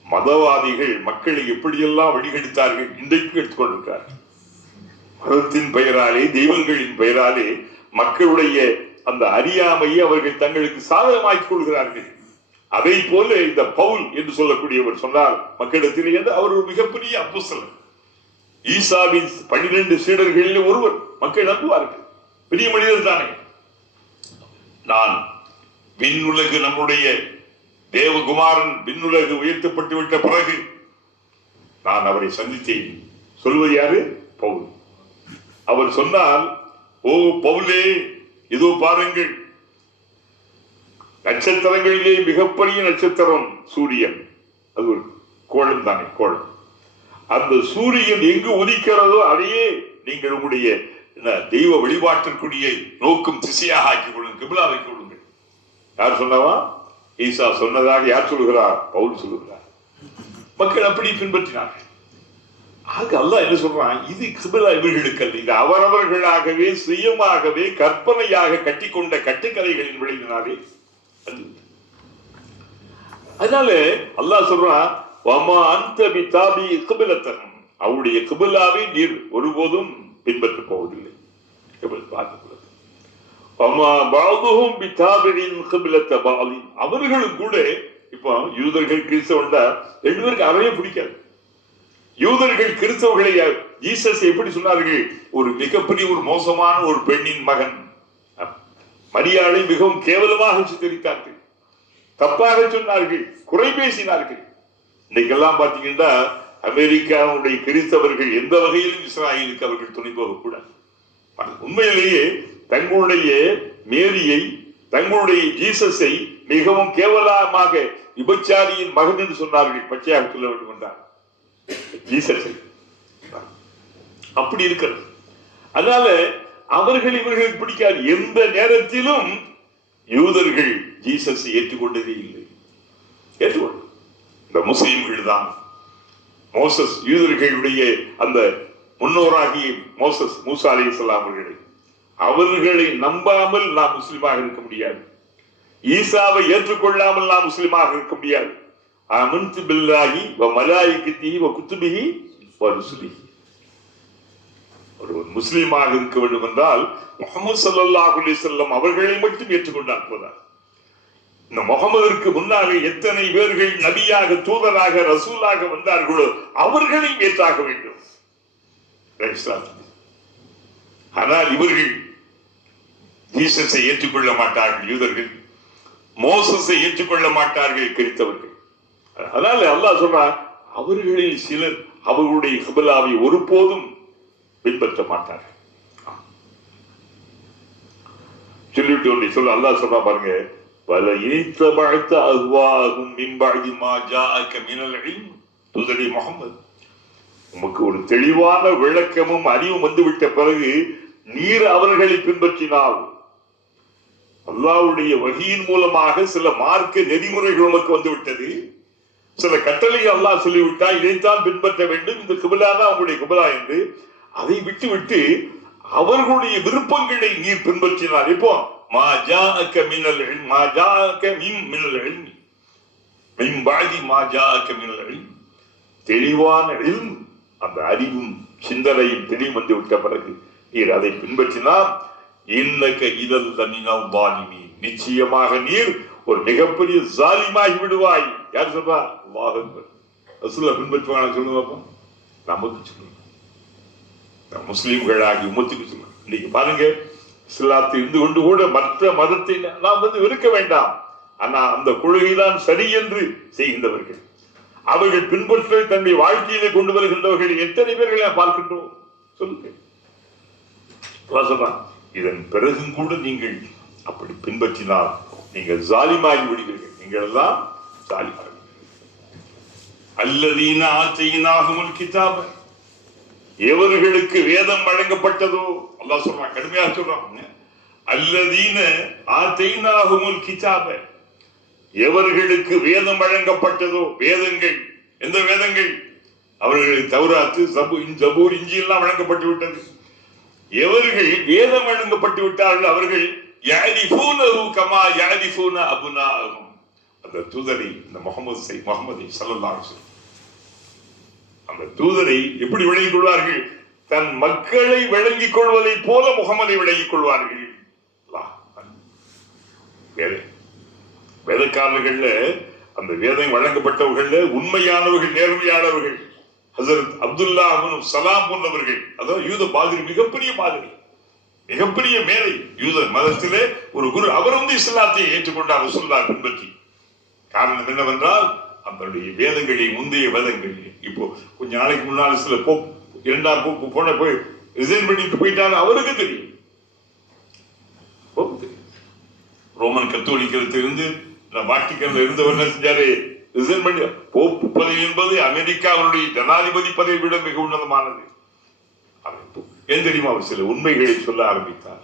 மதவாதிகள் மக்களை எப்படியெல்லாம் வழிகெடுத்தார்கள் இன்றைக்கு எடுத்துக்கொண்டிருக்கிறார்கள். மதத்தின் பெயராலே தெய்வங்களின் பெயராலே மக்களுடைய அந்த அறியாமையை அவர்கள் தங்களுக்கு சாதகமாக்கிக் கொள்கிறார்கள். அதை போல இந்த பவுல் என்று சொல்லக்கூடியவர் சொன்னார் மக்களிடத்திலே, அவர் ஒரு மிகப்பெரிய அப்போஸ்தலர், ஈசாவின் 12 சீடர்களில் ஒருவர். மக்கள் நம்புவார்கள், பெரிய மனிதர் தானே. நான் விண்ணுலகு நம்முடைய தேவகுமாரன் விண்ணுலகு உயர்த்தப்பட்டு விட்ட பிறகு நான் அவரை சந்தித்தேன். சொல்வது யாரு, பவுல். அவர் சொன்னால், ஓ பவுலே, இதோ பாருங்கள், நட்சத்திரங்களிலே மிகப்பெரிய நட்சத்திரம் சூரியன். அது ஒரு கோளம் தானே, கோளம். அந்த சூரியன் எங்கு உதிக்கிறதோ அதையே நீங்கள் உங்களுடைய தெய்வ வழிபாட்டிற்குரிய நோக்கும் திசையாக ஆக்கிக் கொள்ளுங்கள், கிபிலா வைத்துக் கொள்ளுங்கள். யார் சொன்னவா? ஈசா சொன்னதாக யார் சொல்லுகிறார்? பவுல் சொல்லுகிறார். மக்கள் அப்படி பின்பற்றினார்கள். ஆக அல்லாஹ் என்ன சொல்றான், இது கிபிலா இவர்களுக்கு அல்ல, இது அவரவர்களாகவே சுயமாகவே கற்பனையாக கட்டிக்கொண்ட கட்டுக்கதைகளின் விளைவினாலே. அதனால அல்லாஹ் சொல்றான், அவருடைய கிபிலாவை நீர் ஒருபோதும் பின்பற்ற போவதில்லை. அவர்களும் கூட இப்போ யூதர்கள் கிறிஸ்தவ 2 பேருக்கு அறவே பிடிக்காது. யூதர்கள் கிறிஸ்தவர்களை ஜீசஸ் எப்படி சொன்னார்கள், ஒரு மிகப்பெரிய ஒரு மோசமான ஒரு பெண்ணின் மகன். மரியாதை மிகவும் கேவலமாக சித்தரித்தார்கள், தப்பாக சொன்னார்கள், குறை பேசினார்கள். இன்னைக்கெல்லாம் பாத்தீங்கன்னா அமெரிக்காவுடைய கிறிஸ்தவர்கள் எந்த வகையிலும் இஸ்ராயலுக்கு அவர்கள் துணை போகக்கூடாது. உண்மையிலேயே தங்களுடைய மேரியை, தங்களுடைய ஜீசஸை மிகவும் கேவலமாக விபச்சாரியின் மகன் என்று சொன்னார்கள். பச்சையாக சொல்ல வேண்டும் என்றார் ஜீசஸை. அப்படி இருக்கிறது. அதனால அவர்கள் இவர்களுக்கு பிடிக்காது. எந்த நேரத்திலும் யூதர்கள் ஜீசஸை ஏற்றுக்கொண்டதே இல்லை. ஏற்றுக்கொண்டு இந்த முஸ்லிம்கள் தான் மோசஸ், யூதர்களுடைய அந்த முன்னோராகிய மோசஸ், மூசா அலைஹிஸ்ஸலாம் அவர்களை நம்பாமல் நாம் முஸ்லிமாக இருக்க முடியாது. ஈசாவை ஏற்றுக்கொள்ளாமல் நாம் முஸ்லிமாக இருக்க முடியாது. ஆமன்து பில்லாஹி வ மலாயிகத்திஹி வ குதுபிஹி வ ருசுலிஹி. ஒரு முஸ்லிமாக இருக்க வேண்டும் என்றால் முஹம்மது ஸல்லல்லாஹு அலைஹி வஸல்லம் அவர்களை மட்டும் ஏற்றுக்கொண்டால் போதாது. இந்த முகமதுக்கு முன்னாலே எத்தனை பேர்கள் நபியாக, தூதராக, ரசூலாக வந்தார்களோ அவர்களையும் ஏற்றாக வேண்டும். ஆனால் இவர்கள் ஜீசஸை ஏற்றுக்கொள்ள மாட்டார்கள் யூதர்கள், மோசஸை ஏற்றுக்கொள்ள மாட்டார்கள் கிறிஸ்தவர்கள். அதனால அல்லாஹ் சொல்றார், அவர்களில் சிலர் அவர்களுடைய கிபிலாவை ஒருபோதும் பின்பற்ற மாட்டார்கள். சொல்லிட்டு ஒன்றை சொல்ல அல்லாஹ் சொல்றா பாருங்க, வல இனித்தபஅத அஹ்வாஹும் மின் பஅதி மா ஜாஅக மினல் இல்ம். தூதரே முஹம்மது, உமக்கு ஒரு தெளிவான விளக்கமும் அறிவும் வந்துவிட்ட பிறகு நீர் அவர்களை பின்பற்றினால், அல்லாஹ்வுடைய வஹீயின் மூலமாக சில மார்க்க நெறிமுறைகள் உமக்கு வந்துவிட்டது, சில கட்டளைகள் அல்லாஹ் சொல்லிவிட்டா இதைத்தான் பின்பற்ற வேண்டும், இந்த கிபிலா தான் உங்களுடைய கிபிலா என்று அதை விட்டு அவர்களுடைய விருப்பங்களை நீர் பின்பற்றினார். இப்போ மா ஜாஅக மினல் இல்ம், மா ஜாஅக மினல் இல்ம் மின் பஅதி மா ஜாஅக மினல் இல்ம். தெளிவான இல்ம், அந்த அறிவும் சிந்தனையும் தெளிவும் வந்து விட்ட பிறகு நீர் அதை பின்பற்றினால் இன்னக இதல் மினல் ஸாலிமீன், நிச்சயமாக நீர் ஒரு மிகப்பெரிய ஜாலிமாகி விடுவாய். யார் சொல்றா? அல்லாஹ் அக்பர். ரசூலுல்லாஹ் பின்பற்றுவாங்க சொல்லுங்க பாப்போம். நமக்கு சொல்லுங்க, முஸ்லீம்களாகி உம்மத்துக்கு சொல்லுங்க. இன்னைக்கு பாருங்க, இஸ்லாத்தை இருந்து கொண்டு கூட மற்ற மதத்தை நாம் வெறுக்க வேண்டாம். ஆனா அந்த கொள்கைதான் சரி என்று செய்கின்றவர்கள், அவர்கள் பின்பற்ற தன்னுடைய வாழ்க்கையிலே கொண்டு வருகின்றவர்கள் எத்தனை பேர்களை பார்க்கின்றோம் சொல்லுங்க. சொல்றான், இதன் பிறகும் கூட நீங்கள் அப்படி பின்பற்றினால் நீங்கள் ஜாலிமாகி விடுவீர்கள். நீங்கள் எல்லாம் ஜாலிமாகி. அல்லதீன ஆத்தையினாகுமுல் கிதாப, எவர்களுக்கு வேதம் வழங்கப்பட்டதோ, அல்லாஹ் சொல்றான், கடுமையாக சொல்றாங்க. அல்லதீன ஆத்தையினாகுமுல் கிதாப, எவர்களுக்கு வேதம் வழங்கப்பட்டதோ, வேதங்கள் எந்த வேதங்கள்? அவர்களுக்கு தௌராத்து, ஜபூர், இஞ்சி எல்லாம் வழங்கப்பட்டு விட்டது. எவர்கள் வேதம் வழங்கப்பட்டு விட்டார்கள் அவர்கள் யஅரிஃபூனஹு கமா யஅரிஃபூன அப்னாஅஹும், அந்த தூதரை, இந்த முஹம்மதை ஸல்லல்லாஹு அலைஹி வஸல்லம், அந்த தூதரை எப்படி விளங்கிக் கொள்வார்கள்? தன் மக்களை விளங்கிக் கொள்வதை போல முகமதை விளங்கிக் கொள்வார்கள். வேதக்காரர்கள்ல, அந்த வேதம் வழங்கப்பட்டவர்கள உண்மையானவர்கள், நேர்மையானவர்கள் ஹஸரத் அப்துல்லா இப்னு சலாம் போன்றவர்கள். அதாவது யூத பாதிரி, மிகப்பெரிய பாதிரி, மிகப்பெரிய மேலை யூத மதத்திலே ஒரு குரு. அவர் இஸ்லாத்தை ஏற்றுக்கொண்டார் ரசூலுல்லாஹ் பின்பற்றி. காரணம் என்னவென்றால், அவருடைய வேதங்களை, முந்தைய வேதங்கள், இப்போ கொஞ்ச நாளைக்கு முன்னால் சில போப், இரண்டாம் போப்பு போன போய் ரிசைன் பண்ணிட்டு போயிட்டாரு, அவருக்கு தெரியும். ரோமன் கத்தோலிக்கத்திலிருந்து வாட்டிக்கன்ல இருந்தவர் என்ன செஞ்சாரு? ரிசைன் பண்ணி, போப்பு பதவி என்பது அமெரிக்காவுடைய ஜனாதிபதி பதவியை விட மிக உன்னதமானது. ஏன் தெரியுமா? அவர் சில உண்மைகளை சொல்ல ஆரம்பித்தார்,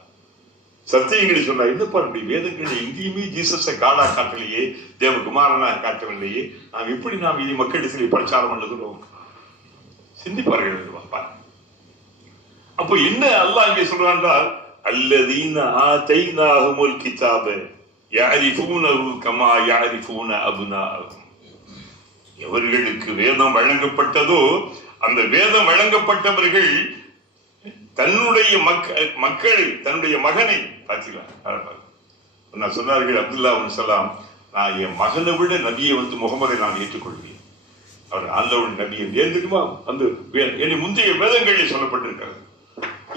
சத்தியங்களை சொன்னார். என்னப்பா நம்முடைய வேதங்களை எங்கேயுமே ஜீசஸை காடா காட்டலையே, தேவகுமாரனா காட்டவில்லையே, நாம் எப்படி இதை மக்களிடத்திலே பிரச்சாரம் பண்ணுகிறோம்? சிந்திப்பார்கள். அப்போ என்ன அல்லாஹ் இங்கே சொல்றான்? அல்லதீன ஆதைனாஹுமுல் கிதாப யஅரிஃபூனஹு கமா யஅரிஃபூன அப்னாஅஹும், எவர்களுக்கு வேதம் வழங்கப்பட்டதோ அந்த வேதம் வழங்கப்பட்டவர்கள் தன்னுடைய மக்களை, தன்னுடைய மகனை பார்த்தீங்களா சொன்னார்கள். அப்துல்லா இப்னு சலாம், நான் என் மகனை விட நபியை முகமதை நான் ஏற்றுக்கொள்வேன், அவர் ஆண்டவன் நபியை. ஏன் தெரியுமா? அந்த என்னை முந்தைய வேதங்களில் சொல்லப்பட்டிருக்கிறது.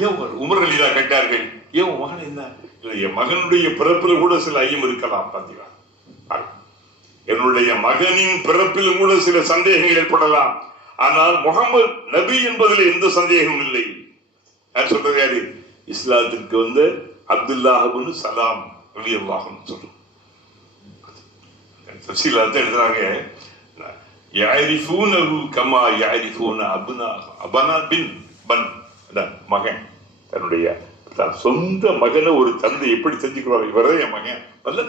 ஏன் உமர் அலிதா கேட்டார்கள், ஏன் உன் மகன் என்ன? என் மகனுடைய பிறப்பில் கூட சில ஐயம் இருக்கலாம். பார்த்தீங்களா, என்னுடைய மகனின் பிறப்பிலும் கூட சில சந்தேகங்கள் ஏற்படலாம், ஆனால் முகமது நபி என்பதில் எந்த சந்தேகமும் இல்லை. சொல்றது யாரு? இஸ்லாத்திற்கு அப்துல்லா இப்னு சலாம் ரலியல்லாஹு அன்ஹு சொல்றோம். தஃசீல் எழுதுறாங்க, யஅரிஃபூனஹு கமா யஅரிஃபூன அப்னாஅஹும். அபனா பின் பன், மகன், தன்னுடைய சொந்த மகனை ஒரு தந்தை எப்படி செஞ்சுக்கிறார், இவரே என் மகன், நல்ல.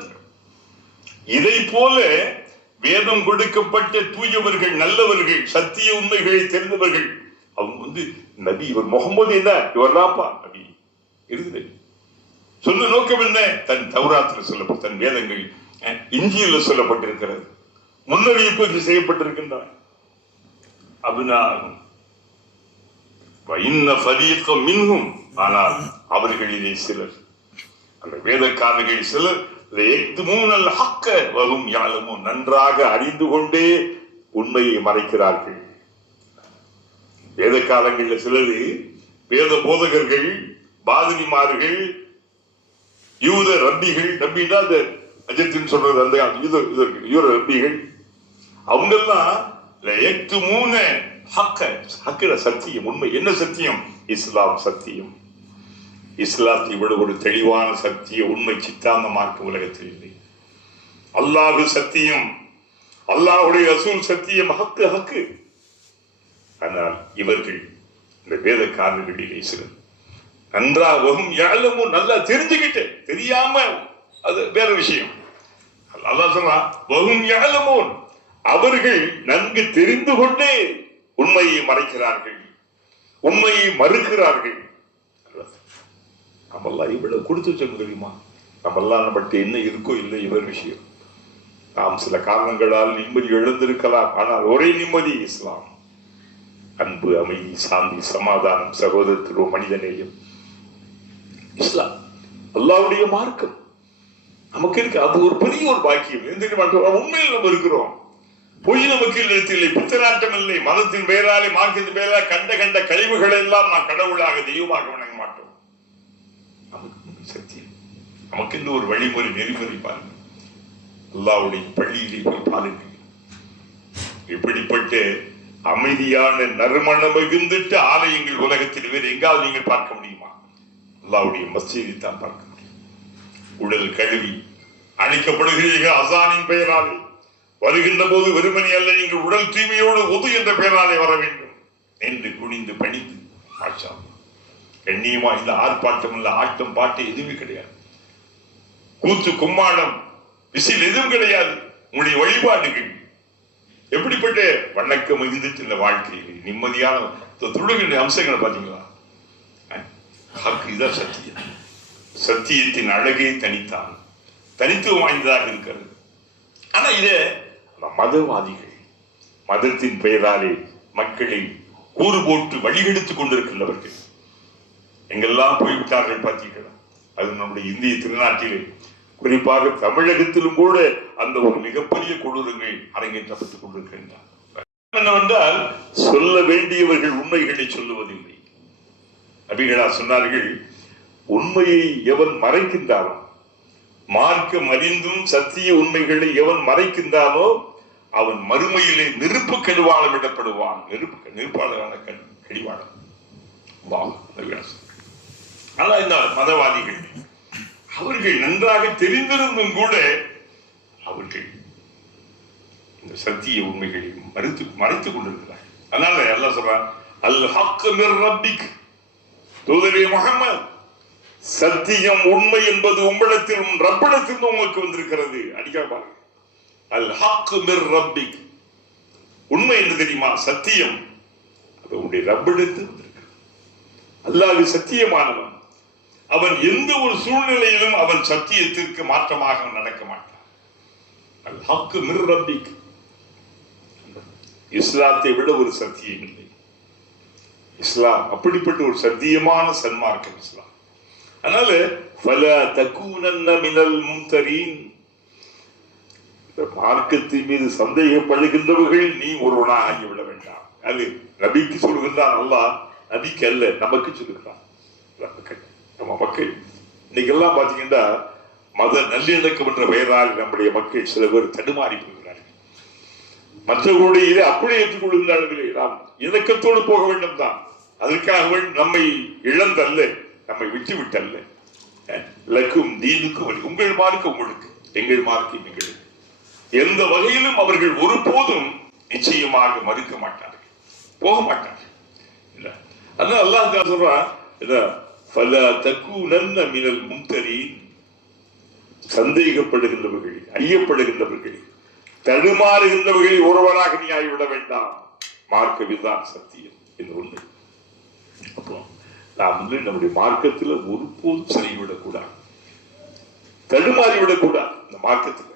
இதை போல வேதம் கொடுக்கப்பட்ட தூயவர்கள், நல்லவர்கள், சத்திய உண்மைகளை தெரிந்தவர்கள், அவங்க நபி, இவர் முகமது என்ன, இவர் தாப்பா நபி இருக்குது. சொல்ல நோக்கம் என்ன? தன் தௌராத்தில் சொல்லப்பட்ட, தன் வேதங்கள் இஞ்சியில சொல்லப்பட்டிருக்கிறது, முன்னறிவிப்பு செய்யப்பட்டிருக்கின்றன. அப்னாஅஹும் வ இன்ன ஃபரீகம் மின்ஹும், ஆனால் அவர்களிலே சிலர், அந்த வேதக்காரர்கள் சிலர், யக்துமூனல் ஹக்க வ ஹும் யஅலமூன், நன்றாக அறிந்து கொண்டே உண்மையை மறைக்கிறார்கள். வேத காலங்களில் சிலர், வேத போதகர்கள், பாதிரிமார்கள், யூத ரப்பிகள், ரப்பின்னா அந்த அஜத்தின் சொல்றது, அந்த யூத ரப்பிகள், அவங்கெல்லாம் சத்தியம், உண்மை. என்ன சத்தியம்? இஸ்லாம் சத்தியம். இஸ்லாத்தை விட ஒரு தெளிவான சத்திய உண்மை சித்தாந்த மார்க்க உலகத்தில் இல்லை. அல்லாஹு சத்தியம், அல்லாஹுடைய ரசூல் சத்தியம், ஹக்கு ஹக்கு. ஆனால் இவர்கள், இந்த வேதக்காரர்களிலே சிலர், நன்றாகவும் யாழமும் நல்லா தெரிஞ்சுக்கிட்டு, தெரியாம அது வேற விஷயம். அல்லாஹ் சொல்றான், வஹும் யஅலமூன், அவர்கள் நன்கு தெரிந்து கொண்டே உண்மையை மறைக்கிறார்கள், உண்மையை மறுக்கிறார்கள். நம்மெல்லாம் இவ்வளவு கொடுத்து வச்சோம் தெரியுமா? நம்மெல்லாம் பற்றி என்ன இருக்கோ இல்லை இவர் விஷயம். நாம் சில காரணங்களால் நிம்மதி எழுந்திருக்கலாம், ஆனால் ஒரே நிம்மதி இஸ்லாம். அன்பு, அமைதி, சாந்தி, சமாதானம், சகோதரத்துவம், மனிதநேயம், இஸ்லாம் அல்லாஹ்வுடைய மார்க்கம் நமக்கு இருக்கு. அது ஒரு பெரிய ஒரு பாக்கியம். உண்மையில் நம்ம இருக்கிறோம். பொய் நமக்கு இல்லை, பித்தநாட்டம் இல்லை. மதத்தின் பெயராலே, மார்க்கத்தின் பெயரால் கண்ட கண்ட கழிவுகளை எல்லாம் நாம் கடவுளாக தெய்வமாக வணங்க மாட்டோம். நமக்கு சத்தியம், நமக்கு இந்த ஒரு வழிமுறை நெறிமுறை பாருங்க. அல்லாஹ்வுடைய பள்ளியிலே போய் பாருங்க. இப்படிப்பட்ட அமைதியான நறுமணம் மிகுந்துட்டு ஆலயங்கள் உலகத்தில் வேறு எங்காவது நீங்கள் பார்க்க முடியுமா? அல்லாஹ்வுடைய மஸ்ஜிதை தான் பார்க்க முடியும். உடல் கழுவி அழைக்கப்படுகிறீர்கள் அசானின் பெயராலே. வருகின்ற போது வெறுமனி அல்ல, நீங்கள் உடல் தூய்மையோடு ஒது என்ற பெயராலே வர வேண்டும் என்று குனிந்து பணிந்து மாஷா கண்ணியமா. இந்த ஆர்ப்பாட்டம் இல்ல, ஆட்டம் பாட்டு எதுவுமே கிடையாது. கூத்து கும்மாளம் விசில் எதுவும் கிடையாது. உங்களுடைய வழிபாடுகள் எப்படிப்பட்ட வணக்கம் மிகுந்துட்டு இந்த வாழ்க்கையில் நிம்மதியான தொழுகின்ற அம்சங்களை பார்த்தீங்களா? இதுதான் சத்தியம். சத்தியத்தின் அழகே தனித்தான், தனித்துவம் வாய்ந்ததாக இருக்கிறது. ஆனா இத மதவாதிகள் மதத்தின் பெயராலே மக்களை கூறு போட்டு வழிகெடுத்துக் கொண்டிருக்கின்றவர்கள் எங்கெல்லாம் போய்விட்டார்கள் பார்த்தீர்களா? அது நம்முடைய இந்திய திருநாட்டிலே, குறிப்பாக தமிழகத்திலும் கூட அந்த ஒரு மிகப்பெரிய கொடூரங்கள் அரங்கேற்றப்பட்டுக் கொண்டிருக்கின்றன. என்னவென்றால், சொல்ல வேண்டியவர்கள் உண்மைகளை சொல்லுவதில்லை. நபிகளார் சொன்னார்கள், உண்மையை எவன் மறைக்கின்றானோ, மார்க்கம் அறிந்தும் சத்திய உண்மைகளை எவன் மறைக்கின்றானோ அவன் மறுமையிலே நெருப்பு கெடுவாளம் விடப்படுவான். நெருப்பாளரான கடிவாளம். ஆனா இந்த மதவாதிகள் அவர்கள் நன்றாக தெரிந்திருந்தும் கூட அவர்கள் இந்த சத்திய உண்மைகளை மறைத்துக் கொண்டிருக்கிறார்கள். அதனால அல்லாஹ் சொல்றான், அல் ஹக் மிர் ரப்பிக், தூதரே முஹம்மது, சத்தியம் உண்மை என்பது உங்களிடத்தில் ரப்பிடத்தில் உங்களுக்கு வந்திருக்கிறது. அடிக்க பாருங்க, அல் ஹக் மிர் ரப்பிக். உண்மை என்று தெரியுமா? சத்தியம் அது உங்களுடைய ரப்பிடத்தில் வந்திருக்கிறது. அல்லாஹ் சத்தியமானவன். அவன் எந்த ஒரு சூழ்நிலையிலும் அவன் சத்தியத்திற்கு மாற்றமாக நடக்க மாட்டான். அல் ஹக் மிர் ரப்பிக். இஸ்லாத்தை விட ஒரு சத்தியம் இல்லை. இஸ்லாம் அப்படிப்பட்ட ஒரு சத்தியமான சன்மார்க்கம் இஸ்லாம். அதனால ஃபலா தகூனன்ன மினல் மும்தரீன், மார்க்கத்தின் மீது சந்தேகப்படுகின்றவர்கள் நீ ஒருவனாக ஆகிவிட வேண்டாம். அது நபிக்கு சொல்லுகின்றான் அல்லாஹ், நபிக்கு அல்ல, நமக்கு சொல்லுகிறான். நம்ம மக்கள் இன்னைக்கு எல்லாம் பாத்தீங்கன்னா மத நல்லிணக்கம் என்ற பெயரால் நம்முடைய மக்கள் சில பேர் தடுமாறி போகிறார்கள். மற்றவர்களுடைய இதை அப்படியே ஏற்றுக்கொள்கின்ற அளவிலே நாம் இணக்கத்தோடு போக வேண்டும் தான். அதற்காக நம்மை இழந்தல்ல, நம்மை விட்டு விட்டல்ல. லக்கும் தீனுக்கும் வழி, உங்கள் மார்க்கம் உங்களுக்கு, எங்கள் மார்க்கம் எங்களுக்கு. எந்த வகையிலும் அவர்கள் ஒருபோதும் நிச்சயமாக மறுக்க மாட்டார்கள், போக மாட்டார்கள். அதனால அல்லாஹ் சொல்றான், ஃபலா தகூனன்ன மினல் மும்தரீன், சந்தேகப்படுகின்றவர்கள், ஐயப்படுகின்றவர்கள், தடுமாறுகின்றவர்கள் ஒருவராக நீ ஆகிவிட வேண்டாம். மார்க்கம்தான் சத்தியம் என்று உண்மை. அப்புறம் நாம் நம்முடைய மார்க்கத்தில் ஒருபோதும் சரிவிடக்கூடாது, தடுமாறிவிடக்கூடாது. இந்த மார்க்கத்தில்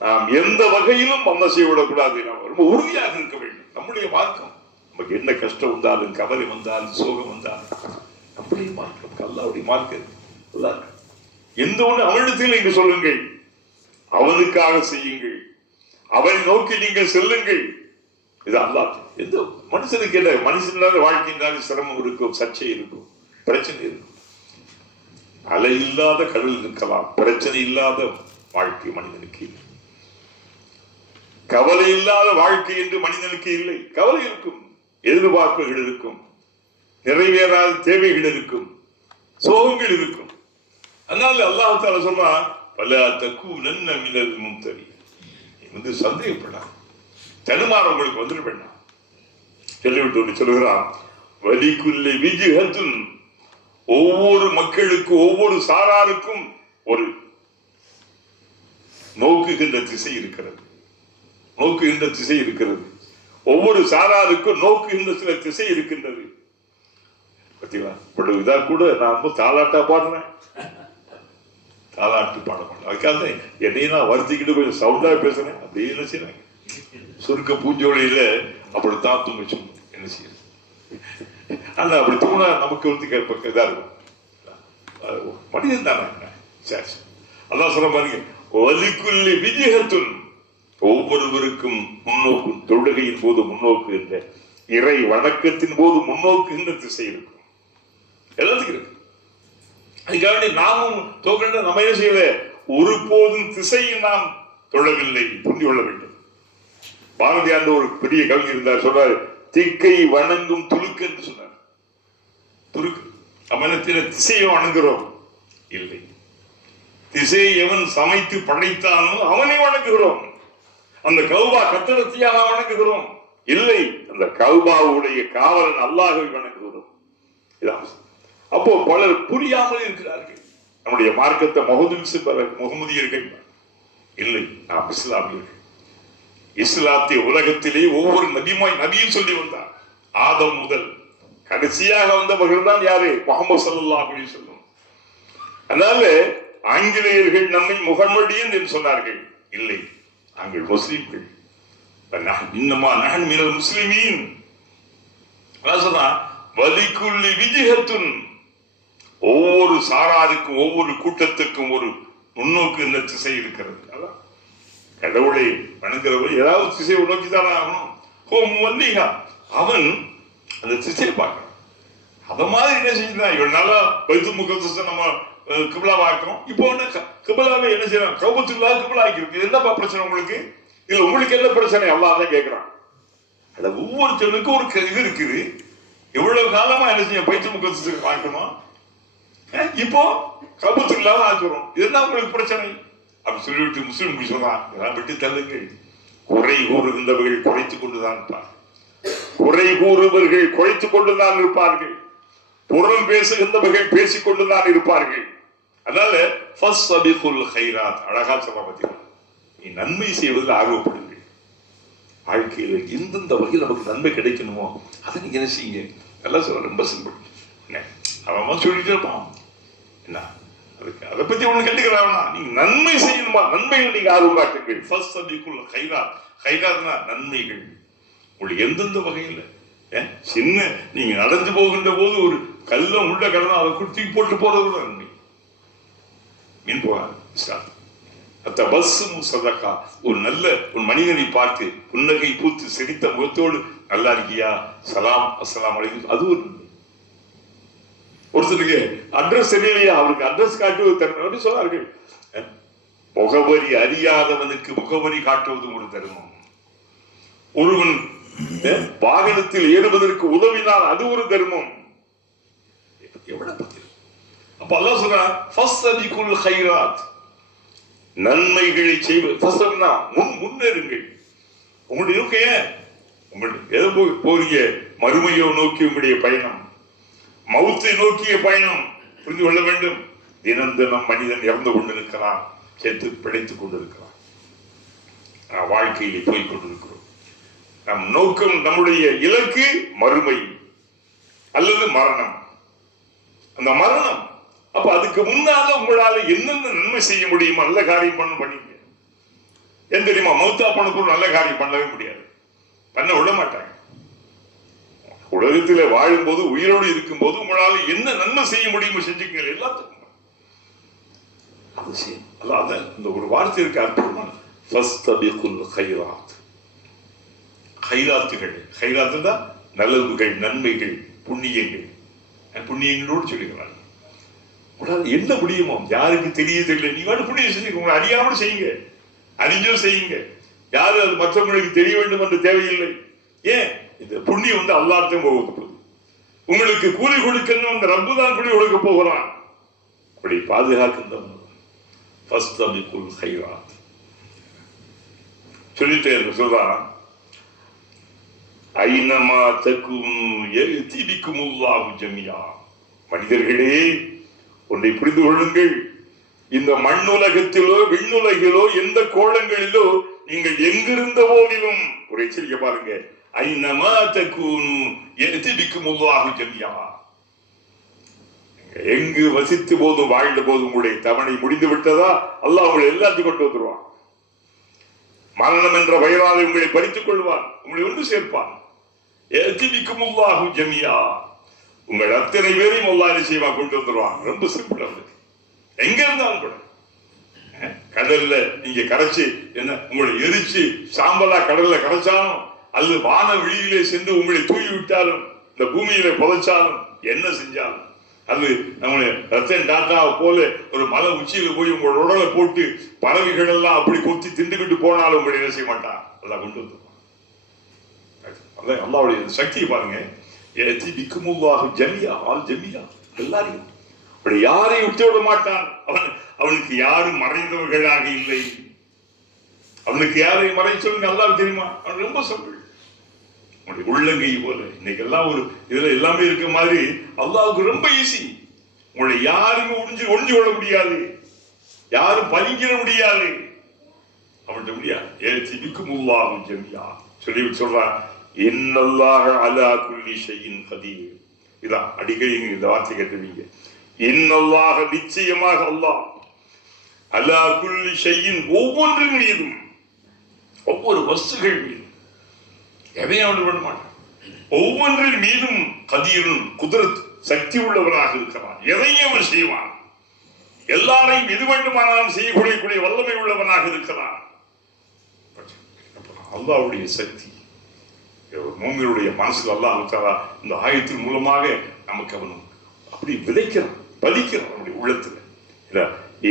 நாம் எந்த வகையிலும் மன்ன செய்யவிடக்கூடாது. நாம் ரொம்ப உறுதியாக இருக்க வேண்டும். நம்முடைய மார்க்கம், நமக்கு என்ன கஷ்டம் வந்தாலும், கவலை வந்தாலும், சோகம் வந்தாலும், நம்முடைய மார்க்கம் அல்லாஹ்வுடைய மார்க்கம். எந்த ஒன்று அவனிடத்தில் நீங்கள் சொல்லுங்கள், அவனுக்காக செய்யுங்கள், அவனை நோக்கி நீங்கள் செல்லுங்கள். இது அல்லாஹ். எந்த மனுஷனுக்கு என்ன, மனுஷனால வாழ்க்கையினால சிரமம் இருக்கும், சர்ச்சை இருக்கும், பிரச்சனை இருக்கும். அலை இல்லாத கடல் இருக்கலாம், பிரச்சனை இல்லாத வாழ்க்கை மனிதனுக்கு இல்லை. கவலை இல்லாத வாழ்க்கை என்று மனிதனுக்கு இல்லை. கவலை இருக்கும், எதிர்பார்ப்புகள் இருக்கும், நிறைவேறாத தேவைகள் இருக்கும், சோகங்கள் இருக்கும். அதனால அல்லாஹ் தஆலா சொல்றான், ஃபலா தகூனன்ன மினல் மும்தரீன், வந்து சந்தேகப்படாது, தடுமாற உங்களுக்கு வந்துட வேண்டாம். சொல்லிவிட்டு சொல்லுகிறான், வலிக்குள்ளே விஜுஹத்துன், ஒவ்வொரு மக்களுக்கு, ஒவ்வொரு சாராருக்கும் ஒரு நோக்குகின்ற திசை இருக்கிறது. நோக்குகின்ற திசை இருக்கிறது. ஒவ்வொரு சாராருக்கும் நோக்குகின்ற சில திசை இருக்கின்றது. பார்த்தீங்களா? இதா கூட நான் தாலாட்டா பாடுறேன், தாலாட்டு பாட மாட்டேன். அதுக்காக என்னையும் நான் வருத்திக்கிட்டு கொஞ்சம் சவுண்டா பேசுறேன். அப்படியே என்ன செய்யறாங்க, சுருக்க பூஞ்சோலையில அப்படித்தான் தூங்க சொல்லணும். என்ன செய்யறது? ஆனா அப்படி தூங்கினா நமக்கு வந்து இதா இருக்கும். மனிதன் தானே. அல்லாஹ் சொல்ற பாருங்க, வலிக்குள்ளி விஜயத்துன், ஒவ்வொருவருக்கும் முன்னோக்கு, தொழுகையின் போது முன்னோக்கு என்ற, இறை வணக்கத்தின் போது முன்னோக்கு என்ற திசை இருக்கும். எல்லாத்துக்கும் இருக்கு. அதுக்காக நாமும் தோற்கின்ற நம்ம என்ன செய்யல, ஒருபோதும் திசையை நாம் தொழவில்லை, புரிந்து கொள்ள வேண்டும். பாரதியார் ஒரு பெரிய கவிஞர் இருந்தார், சொல்றாரு, திக்கை வணங்கும் துலுக்கு என்று சொன்னார். துருக்கு அவனத்தின திசையை வணங்குகிறோம் இல்லை, திசையை எவன் சமைத்து படைத்தானோ அவனை வணங்குகிறோம். அந்த கௌபா கட்டடத்தையா நாம் வணங்குகிறோம் இல்லை, அந்த கௌபாவுடைய காவலன் அல்லாஹ்வை வணங்குகிறோம். இதான். அப்போ பலர் புரியாமல் இருக்கிறார்கள். நம்முடைய மார்க்கத்தை முகமதியர்கள் இல்லை, நாம் இஸ்லாமியர்கள். இஸ்லாத்திய உலகத்திலே ஒவ்வொரு நபியும் சொல்லி வந்தார். ஆதம் முதல் கடைசியாக வந்தவர்கள் தான் யாரு? முஹம்மது ஸல்லல்லாஹு அலைஹி வஸல்லம். அதனால ஆங்கிலேயர்கள் நம்மை முகமடியன் என்று சொன்னார்கள். இல்லை, நாங்கள் முஸ்லிம்கள். இன்னமா நஹன் மினல் முஸ்லிமீன். வலிக்குள்ளி விஜிஹத்துன், ஒவ்வொரு சாராருக்கும் ஒவ்வொரு கூட்டத்துக்கும் ஒரு முன்னோக்கு இந்த திசை இருக்கிறது. அதான் கடவுளை வணங்குறவர் ஏதாவது திசையை நோக்கித்தானே ஆகணும். அவன் அந்த திசையை பார்க்கணும். அத மாதிரி என்ன செஞ்சுதான் இவன் நல்லா பைத்துல் முகத்தஸ நம்ம கிபிலா பார்க்கிறோம். இப்போ கிபிலாவை என்ன செய்யறான்? கௌபத்துல்லா கிபிலா ஆக்கிருக்கு. என்னப்பா பிரச்சனை உங்களுக்கு? இல்ல உங்களுக்கு என்ன பிரச்சனை? அல்லாஹ் தான் கேட்கிறான். அத ஒவ்வொருத்தனுக்கும் ஒரு இது இருக்குது. எவ்வளவு காலமா என்ன செய்ய பைத்துல் முகத்தஸ பார்க்கணும், இப்போ கௌபத்துல்லாவை ஆக்குறோம். இதுதான் உங்களுக்கு பிரச்சனை அப்படி சொல்லிவிட்டு முஸ்லிம் சொல்றான், விட்டு தள்ளுங்கள். குறை கூறுகின்றவர்கள் குறைத்துக் கொண்டுதான் இருப்பார்கள், குறை கூறுவர்கள் குறைத்துக் கொண்டுதான் இருப்பார்கள், புறம் பேசுகின்றவர்கள் பேசிக் கொண்டுதான் இருப்பார்கள். அதனால அழகா சொல்ல பார்த்தீங்கன்னா, நீ நன்மை செய்வதில் ஆர்வப்படுங்கள். வாழ்க்கையில் எந்தெந்த வகையில் நமக்கு நன்மை கிடைக்கணுமோ அதை நீங்க என்ன செய்யுங்க. நல்லா சொல்ல, ரொம்ப சிம்பிள். அவன் சொல்லிட்டு இருப்பான், என்ன அதுக்கு அதை பத்தி ஒண்ணு கண்டுக்கிறானா? நீங்க நன்மை செய்யணுமா? நன்மைகள் நீங்க ஆர்வம் காட்டுங்கள். ஹைராத்னா நன்மைகள். உங்களுக்கு எந்தெந்த வகையில் சின்ன நீங்க நடந்து போகின்ற போது ஒரு கல்ல உள்ள கடனா அதை குத்தி போட்டு போறது நன்மை. மீன் போகாது. சதகா, ஒரு நல்ல ஒரு மனிதனை பார்த்து புன்னகை பூத்து சிரித்த முகத்தோடு நல்லா இருக்கியா, சலாம் அஸ்ஸலாமு அலைக்கும், அது ஒரு. ஒருத்தருக்கு அட்ரஸ் தெரியலையா, அவருக்கு அட்ரஸ் காட்டுவது சொன்னார்கள். முகவரி அறியாதவனுக்கு முகவரி காட்டுவது ஒரு தர்மம். ஒருவன் வாகனத்தில் ஏறுவதற்கு உதவினால் அது ஒரு தர்மம். அப்ப அல்லாஹ் சொல்றான், ஃபஸ்தபிகுல் கைராத், நன்மைகளை செய்வது. முன்னேறுங்கள். உங்களுடைய நோக்கிய எதை போறீங்க? மறுமையோ நோக்கி உங்களுடைய பயணம், மௌத்தை நோக்கிய பயணம். புரிந்து கொள்ள வேண்டும். தினம் தினம் மனிதன் இறந்து கொண்டிருக்கிறான், செத்து பிழைத்துக் கொண்டிருக்கிறான். வாழ்க்கையிலே போய் கொண்டிருக்கிறோம். நம் நோக்கம், நம்முடைய இலக்கு மறுமை அல்லது மரணம். அந்த மரணம். அப்ப அதுக்கு முன்னால உங்களால என்னென்ன நன்மை செய்ய முடியுமோ நல்ல காரியம் பண்ணீங்க. ஏன் தெரியுமா? மௌத்தா போனப்போ நல்ல காரியம் பண்ணவே முடியாது, பண்ண விட மாட்டாங்க. உலகத்திலே வாழும் போது, உயிரோடு இருக்கும் போது உங்களால என்ன நன்மை செய்ய முடியுமோ செஞ்சுக்கீங்க. எல்லாத்துக்கும் அவசியம். அல்லாத இந்த ஒரு வார்த்தை இருக்கு, அற்புதமான. ஹைராத்துகள் தான் நல்லதுகள், நன்மைகள், புண்ணியங்கள். புண்ணியங்களோடு சொல்லுகிறாங்க. உங்களால் என்ன முடியுமோ, யாருக்கு தெரியல, நீ வேணும் புண்ணியம் செஞ்சுக்க. உங்களை அறியாமல் செய்யுங்க, அறிஞ்சோ செய்யுங்க. யாரு அது மற்றவங்களுக்கு தெரிய வேண்டும் என்று தேவையில்லை. ஏன்? இந்த புண்ணியம் அல்லாஹ்தான் போகுது. உங்களுக்கு கூலி கொடுக்கணும், அந்த ரப்பு தான் கூலி கொடுக்க போகிறான். அப்படி பாதுகாக்கின்றவன் சொல்லிட்டே சொல்றான், ஐனமா தக்கும் யதிபிக்குமுல்லாஹு ஜமியா. மனிதர்களே, ஒன்றை புரிந்து கொள்ளுங்கள். இந்த மண்ணுலகத்திலோ விண்ணுலகிலோ எந்த கோலங்களிலோ நீங்கள் எங்கிருந்த போதிலும் ஒரு எச்சரிக்கை பாருங்க, ஐனமா தக்கூனு யதிபிக்குமுல்லாஹு ஜமியா. எங்கு வசித்து போதும் வாழ்ந்த போதும் உங்களுடைய தவணை முடிந்து விட்டதா, அல்லாஹ் உங்களை எல்லாத்தையும் கொண்டு வந்துருவான். மரணம் என்ற வயதால் உங்களை பறித்துக் கொள்வான், உங்களை ஒன்று சேர்ப்பான். யதிபிக்குமுல்லாஹு ஜமியா. உங்கள் அத்தனை பேரையும் அல்லாஹ் செய்வா கொண்டு வந்துருவான். ரொம்ப சிம்பிள். அவருக்கு எங்க இருந்தாலும் கூட கடல்ல நீங்க கரைச்சு என்ன உங்களை எரிச்சு சாம்பலா கடல்ல கரைச்சாலும் அல்லது வான வெளியிலே சென்று உங்களை தூவி விட்டாலும் இந்த பூமியில புதைச்சாலும் என்ன செஞ்சாலும் அது நம்மளை ரத்தன் டாட்டாவை போல ஒரு மலை உச்சியில போய் உங்களோட உடலை போட்டு பறவைகள் எல்லாம் அப்படி கொத்தி திண்டுகிட்டு போனாலும் உங்களை என்ன செய்ய மாட்டான் எல்லாம் கொண்டு வந்துருவான். அல்லாவுடைய சக்தியை பாருங்க. ஜமியா ஆல் ஜமியா எல்லாரையும் அப்படி யாரையும் விட்டு விட மாட்டான். அவனுக்கு யாரும் மறைந்தவர்களாக இல்லை. அவனுக்கு யாரையும் மறை சொல்லுங்க அல்லாஹ் தெரியுமா? அவன் ரொம்ப சொல்றேன் உள்ளங்கை போல இன்னைக்கு எல்லாம் ஒரு இதுல எல்லாமே இருக்க மாதிரி அல்லாஹ்வுக்கு ரொம்ப ஈஸி. உங்களை யாருமே ஒளிஞ்சு கொள்ள முடியாது, யாரும் பதுங்கிட முடியாது. அவன்கிட்ட முடியாது. ஏத்திபிக்குமுல்லாஹு ஜமியா சொல்லிவிட்டு சொல்றான், இன்னல்லாஹ அலா குல்லி ஷைஇன் கதீர். இதான் அடிக்கடி இந்த வார்த்தை கேட்டுவீங்க. இன்னல்லாஹ நிச்சயமாக அல்லாஹ் அலா குல்லி ஷைஇன் ஒவ்வொன்றின் மீதும் ஒவ்வொரு வஸ்துகள் மீதும் எதையும் அவன் பண்ண மாட்டான். ஒவ்வொன்றின் மீதும் கதீரும் குதிரத் சக்தி உள்ளவனாக இருக்கிறான். எதையும் அவன் செய்வான். எல்லாரையும் எது வேண்டுமானாலும் செய்யக்கூடிய வல்லமை உள்ளவனாக இருக்கிறான். அல்லாஹ்வுடைய சக்தி மூமினுடைய மனசுல அல்லாஹ் தஆலா இந்த ஆயத்தின் மூலமாக நமக்கு அவன் அப்படி விதைக்கிறான், பதிக்கிறான் அவனுடைய உள்ளத்துல. இல்ல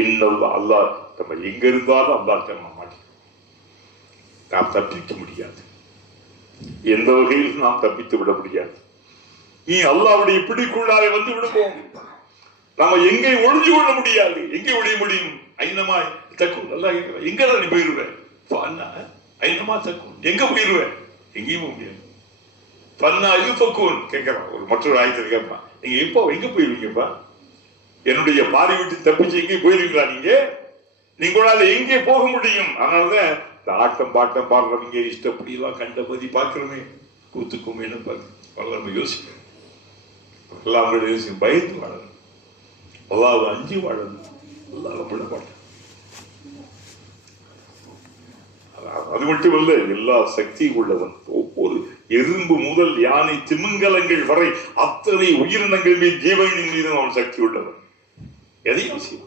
இன்னல்லாஹ் அல்லாஹ் நம்ம எங்க இருந்தாலும் அல்லாஹ் நம்ம மாட்டோம். நாம் தப்பிக்க முடியாது. எந்த வகையில் நாம் தப்பித்து விட முடியாது. நீ அல்லாஹ்வுடைய பிடிக்குள்ளாலே வந்து விடுவோம். நாம எங்கே ஒளிஞ்சு கொள்ள முடியாது. எங்கே ஒளிய முடியும்? ஐனமா தக்கும் அல்லாஹ் எங்க நீ போயிருவேன். ஐனமா தக்கும் எங்க போயிருவேன்? எங்கேயும் போக முடியாது. பன்னா யுஃபக்கூன் கேட்கறான். ஒரு மற்றொரு ஆயத்தில் கேட்பான், நீங்க எப்போ எங்க போயிருவீங்கப்பா? என்னுடைய பாரி விட்டு தப்பிச்சு எங்கே போயிருவீங்களா? நீங்களால எங்கே போக முடியும்? அதனாலதான் இந்த ஆட்டம் பாட்டம் பாடுறவங்க இஷ்டப்படி எல்லாம் கண்டபதி பார்க்கிறோமே, கூத்துக்கும் என்ன பார்க்க நம்ம யோசிக்கணும். எல்லாம் யோசிக்கும். பயந்து வாழணும், அல்லாஹ் அஞ்சு வாழணும். அல்லாஹ் விட மாட்டேன். அது மட்டுமல்ல, எல்லா சக்தியும் உள்ளவன். ஒவ்வொரு எறும்பு முதல் யானை திமிங்கலங்கள் வரை அத்தனை உயிரினங்கள் மீது ஜீவனின் மீது அவன் சக்தி உள்ளவன். எதையும் செய்வான்.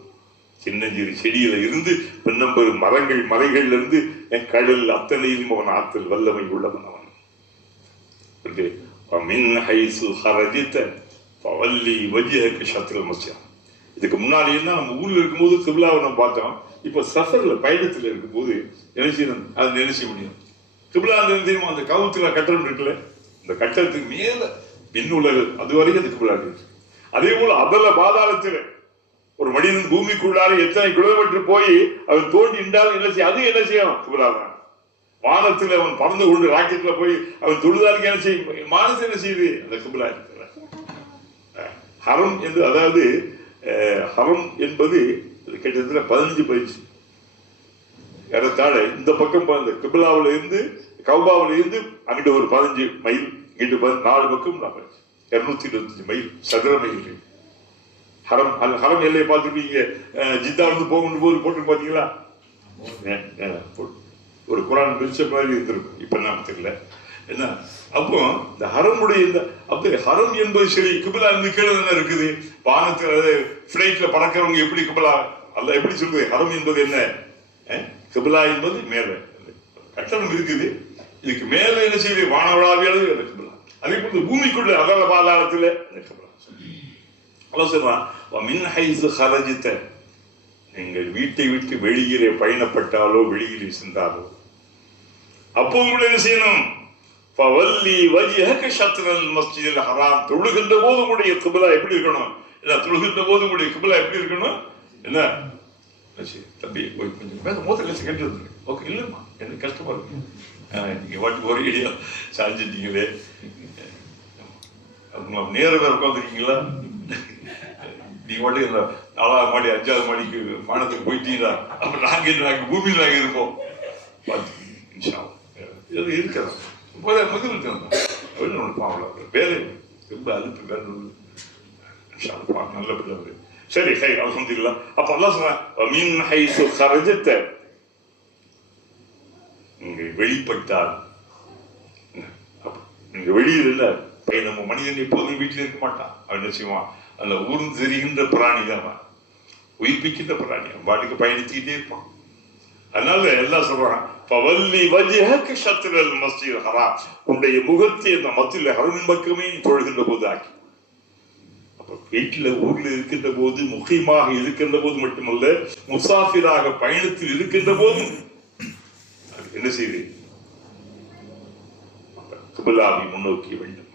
சின்னஞ்சிறு செடியில இருந்து பின்னம்பெரும் மரங்கள் மலைகள்ல இருந்து என் கடல் அத்தனையிலும் அவன் ஆற்றல் வல்லமை உள்ளவன் அவன். இதுக்கு முன்னாடி என்ன நம்ம ஊர்ல இருக்கும்போது கிப்லாவை நம்ம பார்த்தோம். இப்ப சஃபர்ல பயணத்துல இருக்கும்போது நினைச்சிடும், அது நினைச்ச முடியும். கிப்லா தெரியுமா? அந்த கவுத்துல கட்டடம் இருக்குல்ல, இந்த கட்டடத்துக்கு மேல விண்ணுலகு அது வரைக்கும் அது கிப்லா இருக்கு. அதே போல அதல பாதாளத்துல ஒரு மனிதன் பூமிக்குள்ளாலே எத்தனை கிலோமீட்டர் போய் அவன் தோண்டி நின்றாலும் என்ன செய்யும்? அது என்ன செய்யும்? கிப்லா தான். வானத்துல அவன் பறந்து கொண்டு ராக்கெட்ல போய் அவன் தொழுதாலுக்கு என்ன செய்யும்? வானத்தில் என்ன செய்யுது? அந்த கிப்லா இருக்கிற ஹரம் என்று, அதாவது ஹரம் என்பது கிட்டத்தட்ட 15 ஏறத்தாழ இந்த பக்கம் கிப்லாவில இருந்து கௌபாவில இருந்து அங்கிட்டு ஒரு 15 மைல், இங்கிட்டு 4 பக்கம் 225 மைல் சதுர மைல் ஹரம். அந்த ஹரம் எல்லையை பார்த்துருப்பீங்க. ஜித்தா வந்து போகும்போது போட்டு பார்த்தீங்களா? ஒரு குரான் பிரிச்ச மாதிரி இருந்திருக்கும். இப்ப நான் தெரியல என்ன. அப்போ இந்த ஹரமுடைய இந்த அப்படி ஹரம் என்பது சரி, கிபிலா இருந்து கீழே என்ன இருக்குது? வானத்தில் பிளைட்ல பறக்கிறவங்க எப்படி கிபிலா அல்ல எப்படி சொல்லுது? ஹரம் என்பது என்ன? கிபிலா என்பது மேல கட்டணம் இருக்குது. இதுக்கு மேல என்ன செய்யுது? வானவளாவியானது கிபிலா. அதே போல பூமிக்குள்ள அகல பாதாளத்துல நீங்கள் வீட்டை விட்டு வெளியிலே பயணப்பட்டாலோ வெளியிலே சென்றாலோ அப்போ கூட என்ன செய்யணும்? தொழுகின்ற போது உங்களுடைய கிபிலா எப்படி இருக்கணும்? தொழுகின்ற போது உங்களுடைய கிபிலா எப்படி இருக்கணும்? என்ன தம்பி கொஞ்சம் மோத்த கேட்டு ஓகே இல்லைம்மா, எனக்கு கஷ்டமா இருக்கு. நீங்க வாட்டி ஒரு ஐடியா சாஞ்சிட்டீங்களே, நேர வேற உட்காந்துருக்கீங்களா? நீங்க வாட்டி 4ஆவது மாடி 5ஆவது மாடிக்கு வானத்துக்கு போயிட்டீங்களா? அப்ப நாங்க பூமியில் நாங்க இருப்போம். இருக்கிறோம் வேலை ரொம்ப அழுப்பு வேற நல்ல பிள்ளை. சரி சரி அல்ஹம்துலில்லாஹ். அப்ப அல்லாஹ் சொன்னா நீங்க வெளிப்பட்டால், நீங்க வெளியில் இல்ல நம்ம மனிதன் எப்போதும் வீட்டில் இருக்க மாட்டான். அவன் என்ன செய்வான்? அந்த ஊர்ந்து தெரிகின்ற பிராணி தான். உயிர்ப்பிக்கின்ற பிராணி, பாட்டுக்கு பயணிச்சுக்கிட்டே இருப்பான். அதனால எல்லாம் சொல்றான், பவல்லி வஜ்ஹக ஷத்ரல் மஸ்ஜிதில் ஹராம், உன்னுடைய முகத்தை அந்த மஸ்ஜிதுல் ஹரமின் பக்கமே தொழுகின்ற போது ஆக்கி. அப்ப வீட்டுல ஊர்ல இருக்கின்ற போது, முக்கியமாக இருக்கின்ற போது மட்டுமல்ல, முசாஃபிராக பயணத்தில் இருக்கின்ற போது என்ன செய்து கிபிலாவை முன்னோக்கி வேண்டும்.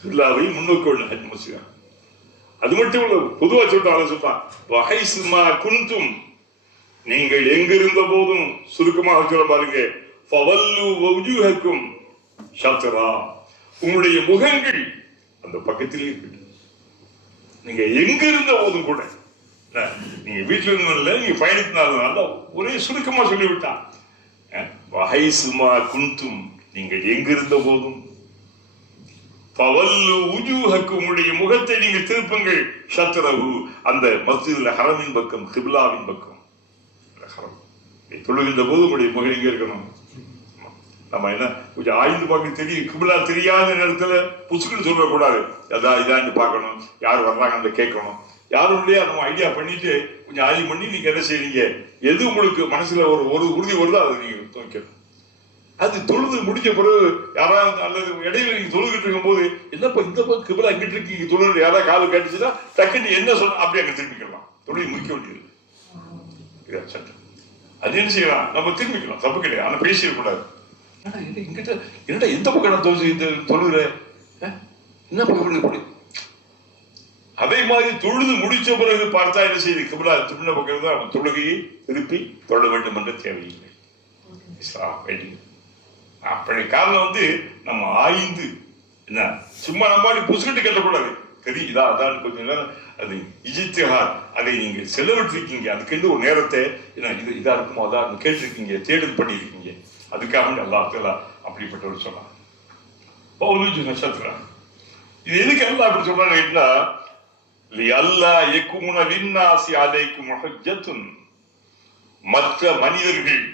கிபிலாவை முன்னோக்கி வேண்டும் ஹஜ் முஸ்லிம். அது மட்டும் இல்ல, பொதுவா சொல்றான் வஹைசுமா குன்தும், நீங்கள் எங்கிருந்த போதும், சுருக்கமாக சொல்ல பாருங்க, ஃபவல்லு வஜூஹக்கும் ஷத்ரா, உங்களுடைய முகங்கள் அந்த பக்கத்திலே இருக்கட்டும். நீங்க எங்கிருந்த போதும் கூட, நீங்க வீட்டில் இருந்ததில்ல, நீங்க பயணித்தினால ஒரே சுருக்கமா சொல்லிவிட்டான். வஹைசுமா குன்தும், நீங்கள் எங்கிருந்த போதும், ஃபவல்லு வஜூஹக்கும், உங்களுடைய முகத்தை நீங்கள் திருப்புங்கள், ஷத்ரஹு, அந்த மஸ்ஜிதுல் ஹரமின் பக்கம், கிப்லாவின் பக்கம். தொழுகின்ற போது உங்களுடைய முகம் எங்க இருக்கணும்? நம்ம என்ன கொஞ்சம் ஆய்ந்து பார்க்க தெரியும், கிபிலா தெரியாத நேரத்துல புசுக்குன்னு சொல்லக்கூடாது. அதான் இதான் பார்க்கணும், யார் வர்றாங்கன்னு கேட்கணும். யாரும் இல்லையா நம்ம ஐடியா பண்ணிட்டு கொஞ்சம் ஆய்வு பண்ணி நீங்க என்ன செய்றீங்க, எது உங்களுக்கு மனசுல ஒரு உறுதி வருதோ அதை நீங்க துவைக்கணும். அது தொழுது முடிஞ்ச பிறகு யாராவது அல்லது இடையில நீங்க தொழுகிட்டு இருக்கும் போது, என்னப்பா இந்த பக்கம் கிபிலா அங்கிட்டு இருக்கீங்க தொழுது, யாராவது காது கேட்டுச்சுன்னா டக்குன்னு என்ன சொன்ன அப்படியே அங்க திரும்பிக்கலாம். தொழுகை முடிக்க வேண்டியது சட்டம். அது என்ன செய்யலாம், நம்ம திரும்பிக்கலாம், தப்பு கிடையாது. ஆனா பேசிடக்கூடாது. இங்கிட்ட என்னடா எந்த பக்கம் தொழுகிற, என்ன பக்கம்? அதே மாதிரி தொழுது முடிச்ச பிறகு பார்த்தா என்ன செய்யுது, கிபிலா திரும்பின பக்கம் தான் அவன் தொழுகையை திருப்பி தொழ வேண்டும் என்ற தேவையில்லை. அப்படி காரணம் நம்ம ஆய்ந்து என்ன சும்மா நம்ம புசுக்கிட்டு கட்டக்கூடாது. தெரியுதா அதான் கொஞ்சம் நேரம் அது இஜித்திஹாத், அதை நீங்க செலவிட்டிருக்கீங்க, அதுக்கு ஒரு நேரத்தை இதா இருக்குமோ அதான் கேட்டிருக்கீங்க, தேடல் பண்ணியிருக்கீங்க. அதுக்காக அல்லாஹ் அப்படிப்பட்டவர் சொன்னார். நட்சத்திரம் இது எதுக்கு அல்லாஹ் அப்படி சொல்றாங்கன்னா, அல்லாஹ் யகுன லின்னாஸி அலைக்கும் ஹஜ்ஜத்துன், மற்ற மனிதர்கள்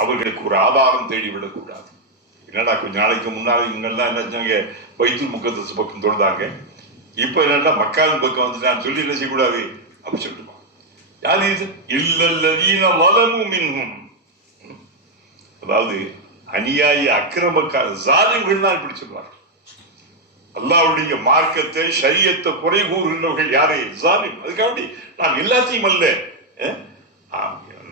அவர்களுக்கு ஒரு ஆதாரம் தேடிவிடக் கூடாது. என்னடா கொஞ்ச நாளைக்கு முன்னாடி இவங்கெல்லாம் என்ன செஞ்சாங்க, பைத்துல் முகத்தஸ் பக்கம் தொழுதாங்க, இப்ப என்னன்னா மக்காவின் பக்கம் வந்துட்டான்னு சொல்லி என்ன செய்யக்கூடாது அப்படி சொல்லிட்டு. யாரு இது? இல்லல்லதீன வலமு மின்ஹும், அதாவது அநியாய அக்கிரமக்கார ஜாலிம்கள் தான் இப்படி சொல்வார்கள். அல்லாஹ்வுடைய மார்க்கத்தை ஷரியத்தை குறை கூறுகின்றவர்கள் யாரே? ஜாலிம். அதுக்காண்டி நாம் எல்லாத்தையும் அல்ல,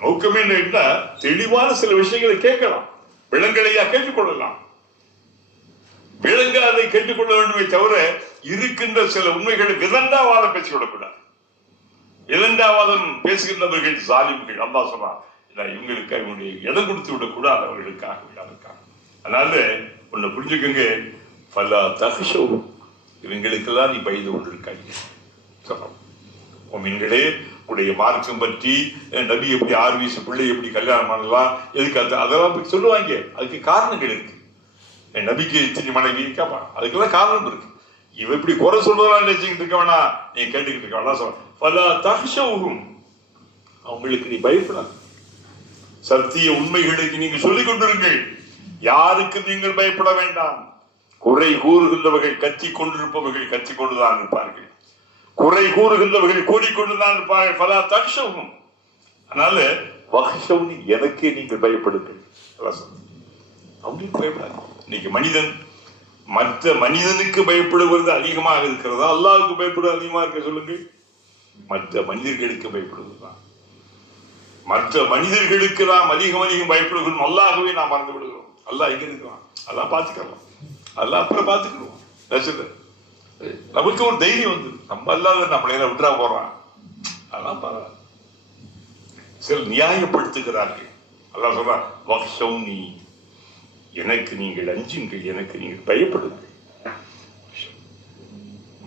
நோக்கமே என்ன, தெளிவான சில விஷயங்களை கேட்கலாம், விலங்கலையா கேட்டுக்கொள்ளலாம், விளங்காதை கேட்டுக்கொள்ள வேண்டுமே தவிர இருக்கின்ற சில உண்மைகளை விதண்டாவாதம் பேசிவிடக்கூடாது. விதண்டாவாதம் பேசுகின்றவர்கள் ஜாலிம்கள். அல்லாஹ் சொல்றான், இவங்களுக்கு இவங்களுடைய இடம் கொடுத்து விடக்கூடாது, அவர்களுக்காக. அதனால ஒண்ணு புரிஞ்சுக்கங்க, பல தகுஷோ, இவங்களுக்கெல்லாம் நீ பயந்து கொண்டிருக்காங்க. மீன்களே, உடைய மார்க்கம் பற்றி, நபி எப்படி 6 வயசு பிள்ளை எப்படி கல்யாணம் பண்ணலாம், எதுக்கு அதெல்லாம் சொல்லுவாங்க. அதுக்கு காரணங்கள் இருக்கு. நபிக்கு இத்தனை மனைவி கேட்பான், அதுக்கெல்லாம் காரணம் இருக்கு. இவ இப்படி குறை சொல்றதெல்லாம் நினைச்சுக்கிட்டு இருக்க வேணா, நீ கேட்டுக்கிட்டு இருக்க வேணா. சொல்ல பல தகுஷவும், அவங்களுக்கு நீ பயப்படாது. சத்திய உண்மைகளுக்கு நீங்க சொல்லிக் கொண்டிருங்கள், யாருக்கு நீங்கள் பயப்பட வேண்டாம். குறை கூறுகின்றவர்கள் கத்தி கொண்டிருப்பவர்கள் கத்தி கொண்டுதான் இருப்பார்கள், குறை கூறுகின்றவர்கள் கூறிக்கொண்டுதான் இருப்பார்கள். பல தகுஷவும், அதனால வகுஷவுனி, எனக்கே நீங்கள் பயப்படுங்கள். அவங்களுக்கு பயப்படாது. இன்னைக்கு மனிதன் மற்ற மனிதனுக்கு பயப்படுவது அதிகமாக இருக்கிறதா, அல்லாஹ்வுக்கு பயப்படுவது அதிகமாக இருக்க சொல்லுங்கள்? மற்ற மனிதர்களுக்கு பயப்படுவதுதான். மற்ற மனிதர்களுக்கு நாம் அதிகம் பயப்படுகிறோம், அல்லாஹ்வை நாம் மறந்து விடுகிறோம். அல்லாஹ் எங்க இருக்கிறான், அதெல்லாம் பார்த்துக்கலாம், அதெல்லாம் அப்புறம் பார்த்துக்கிறோம். நமக்கு ஒரு தைரியம் வந்து, நம்ம அல்லாத நம்மள விட்டுறா போறான், அதெல்லாம் பரவாயில்ல. சில நியாயப்படுத்துகிறார்கள். அல்லாஹ் சொல்றான், வக்ஷௌனி, எனக்கு நீங்கள் அஞ்சுங்கள், எனக்கு நீங்கள் பயப்படுங்கள்.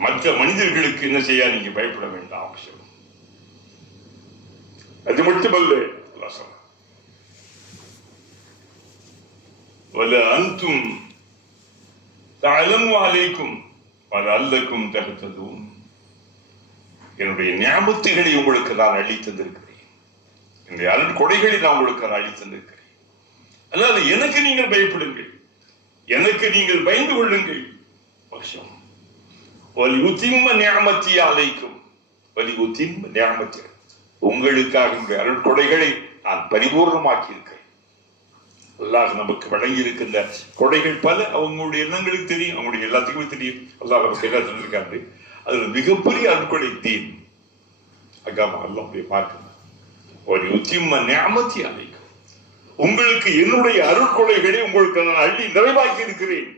மற்ற மனிதர்களுக்கு என்ன செய்ய நீங்க பயப்பட வேண்டாம். அது மட்டுமல்ல, வல அன்தும் தஅலமு அலைக்கும் வலஅல்லக்கும் தஹ்ததூன், என்னுடைய நியாமத்துகளை உங்களுக்கு நான் அள்ளி தந்திருக்கிறேன், என்னுடைய அருள் கொடைகளை நான் உங்களுக்கு நான் அள்ளி தந்திருக்கிறேன். அதனால எனக்கு நீங்கள் பயப்படுங்கள், எனக்கு நீங்கள் பயந்து கொள்ளுங்கள். வலி உத்திம்ம நியாமத்தி அலைக்கும், வலி உத்திம்ம நியாமத்தி, உங்களுக்காக என்னுடைய அருட்கொடைகளை நான் பரிபூர்ணமாக்கி இருக்கிறேன். அல்லாஹ் நமக்கு வழங்கி இருக்கின்ற கொடைகள் பல. அவங்களுடைய எண்ணங்களுக்கு தெரியும், அவங்களுடைய எல்லாத்துக்குமே தெரியும். அல்லாஹ் நமக்கு எல்லாம் சொல்லியிருக்காரு. அதுல மிகப்பெரிய அருட்கொடை தீன். அல்லாஹ் அல்லாஹ்வுடைய மார்க்கம். ஒரு உத்திம நியாமத்தி அழைக்கும், உங்களுக்கு என்னுடைய அருட்கொடைகளை உங்களுக்கு நான் அள்ளி நிறைவாக்கி இருக்கிறேன்.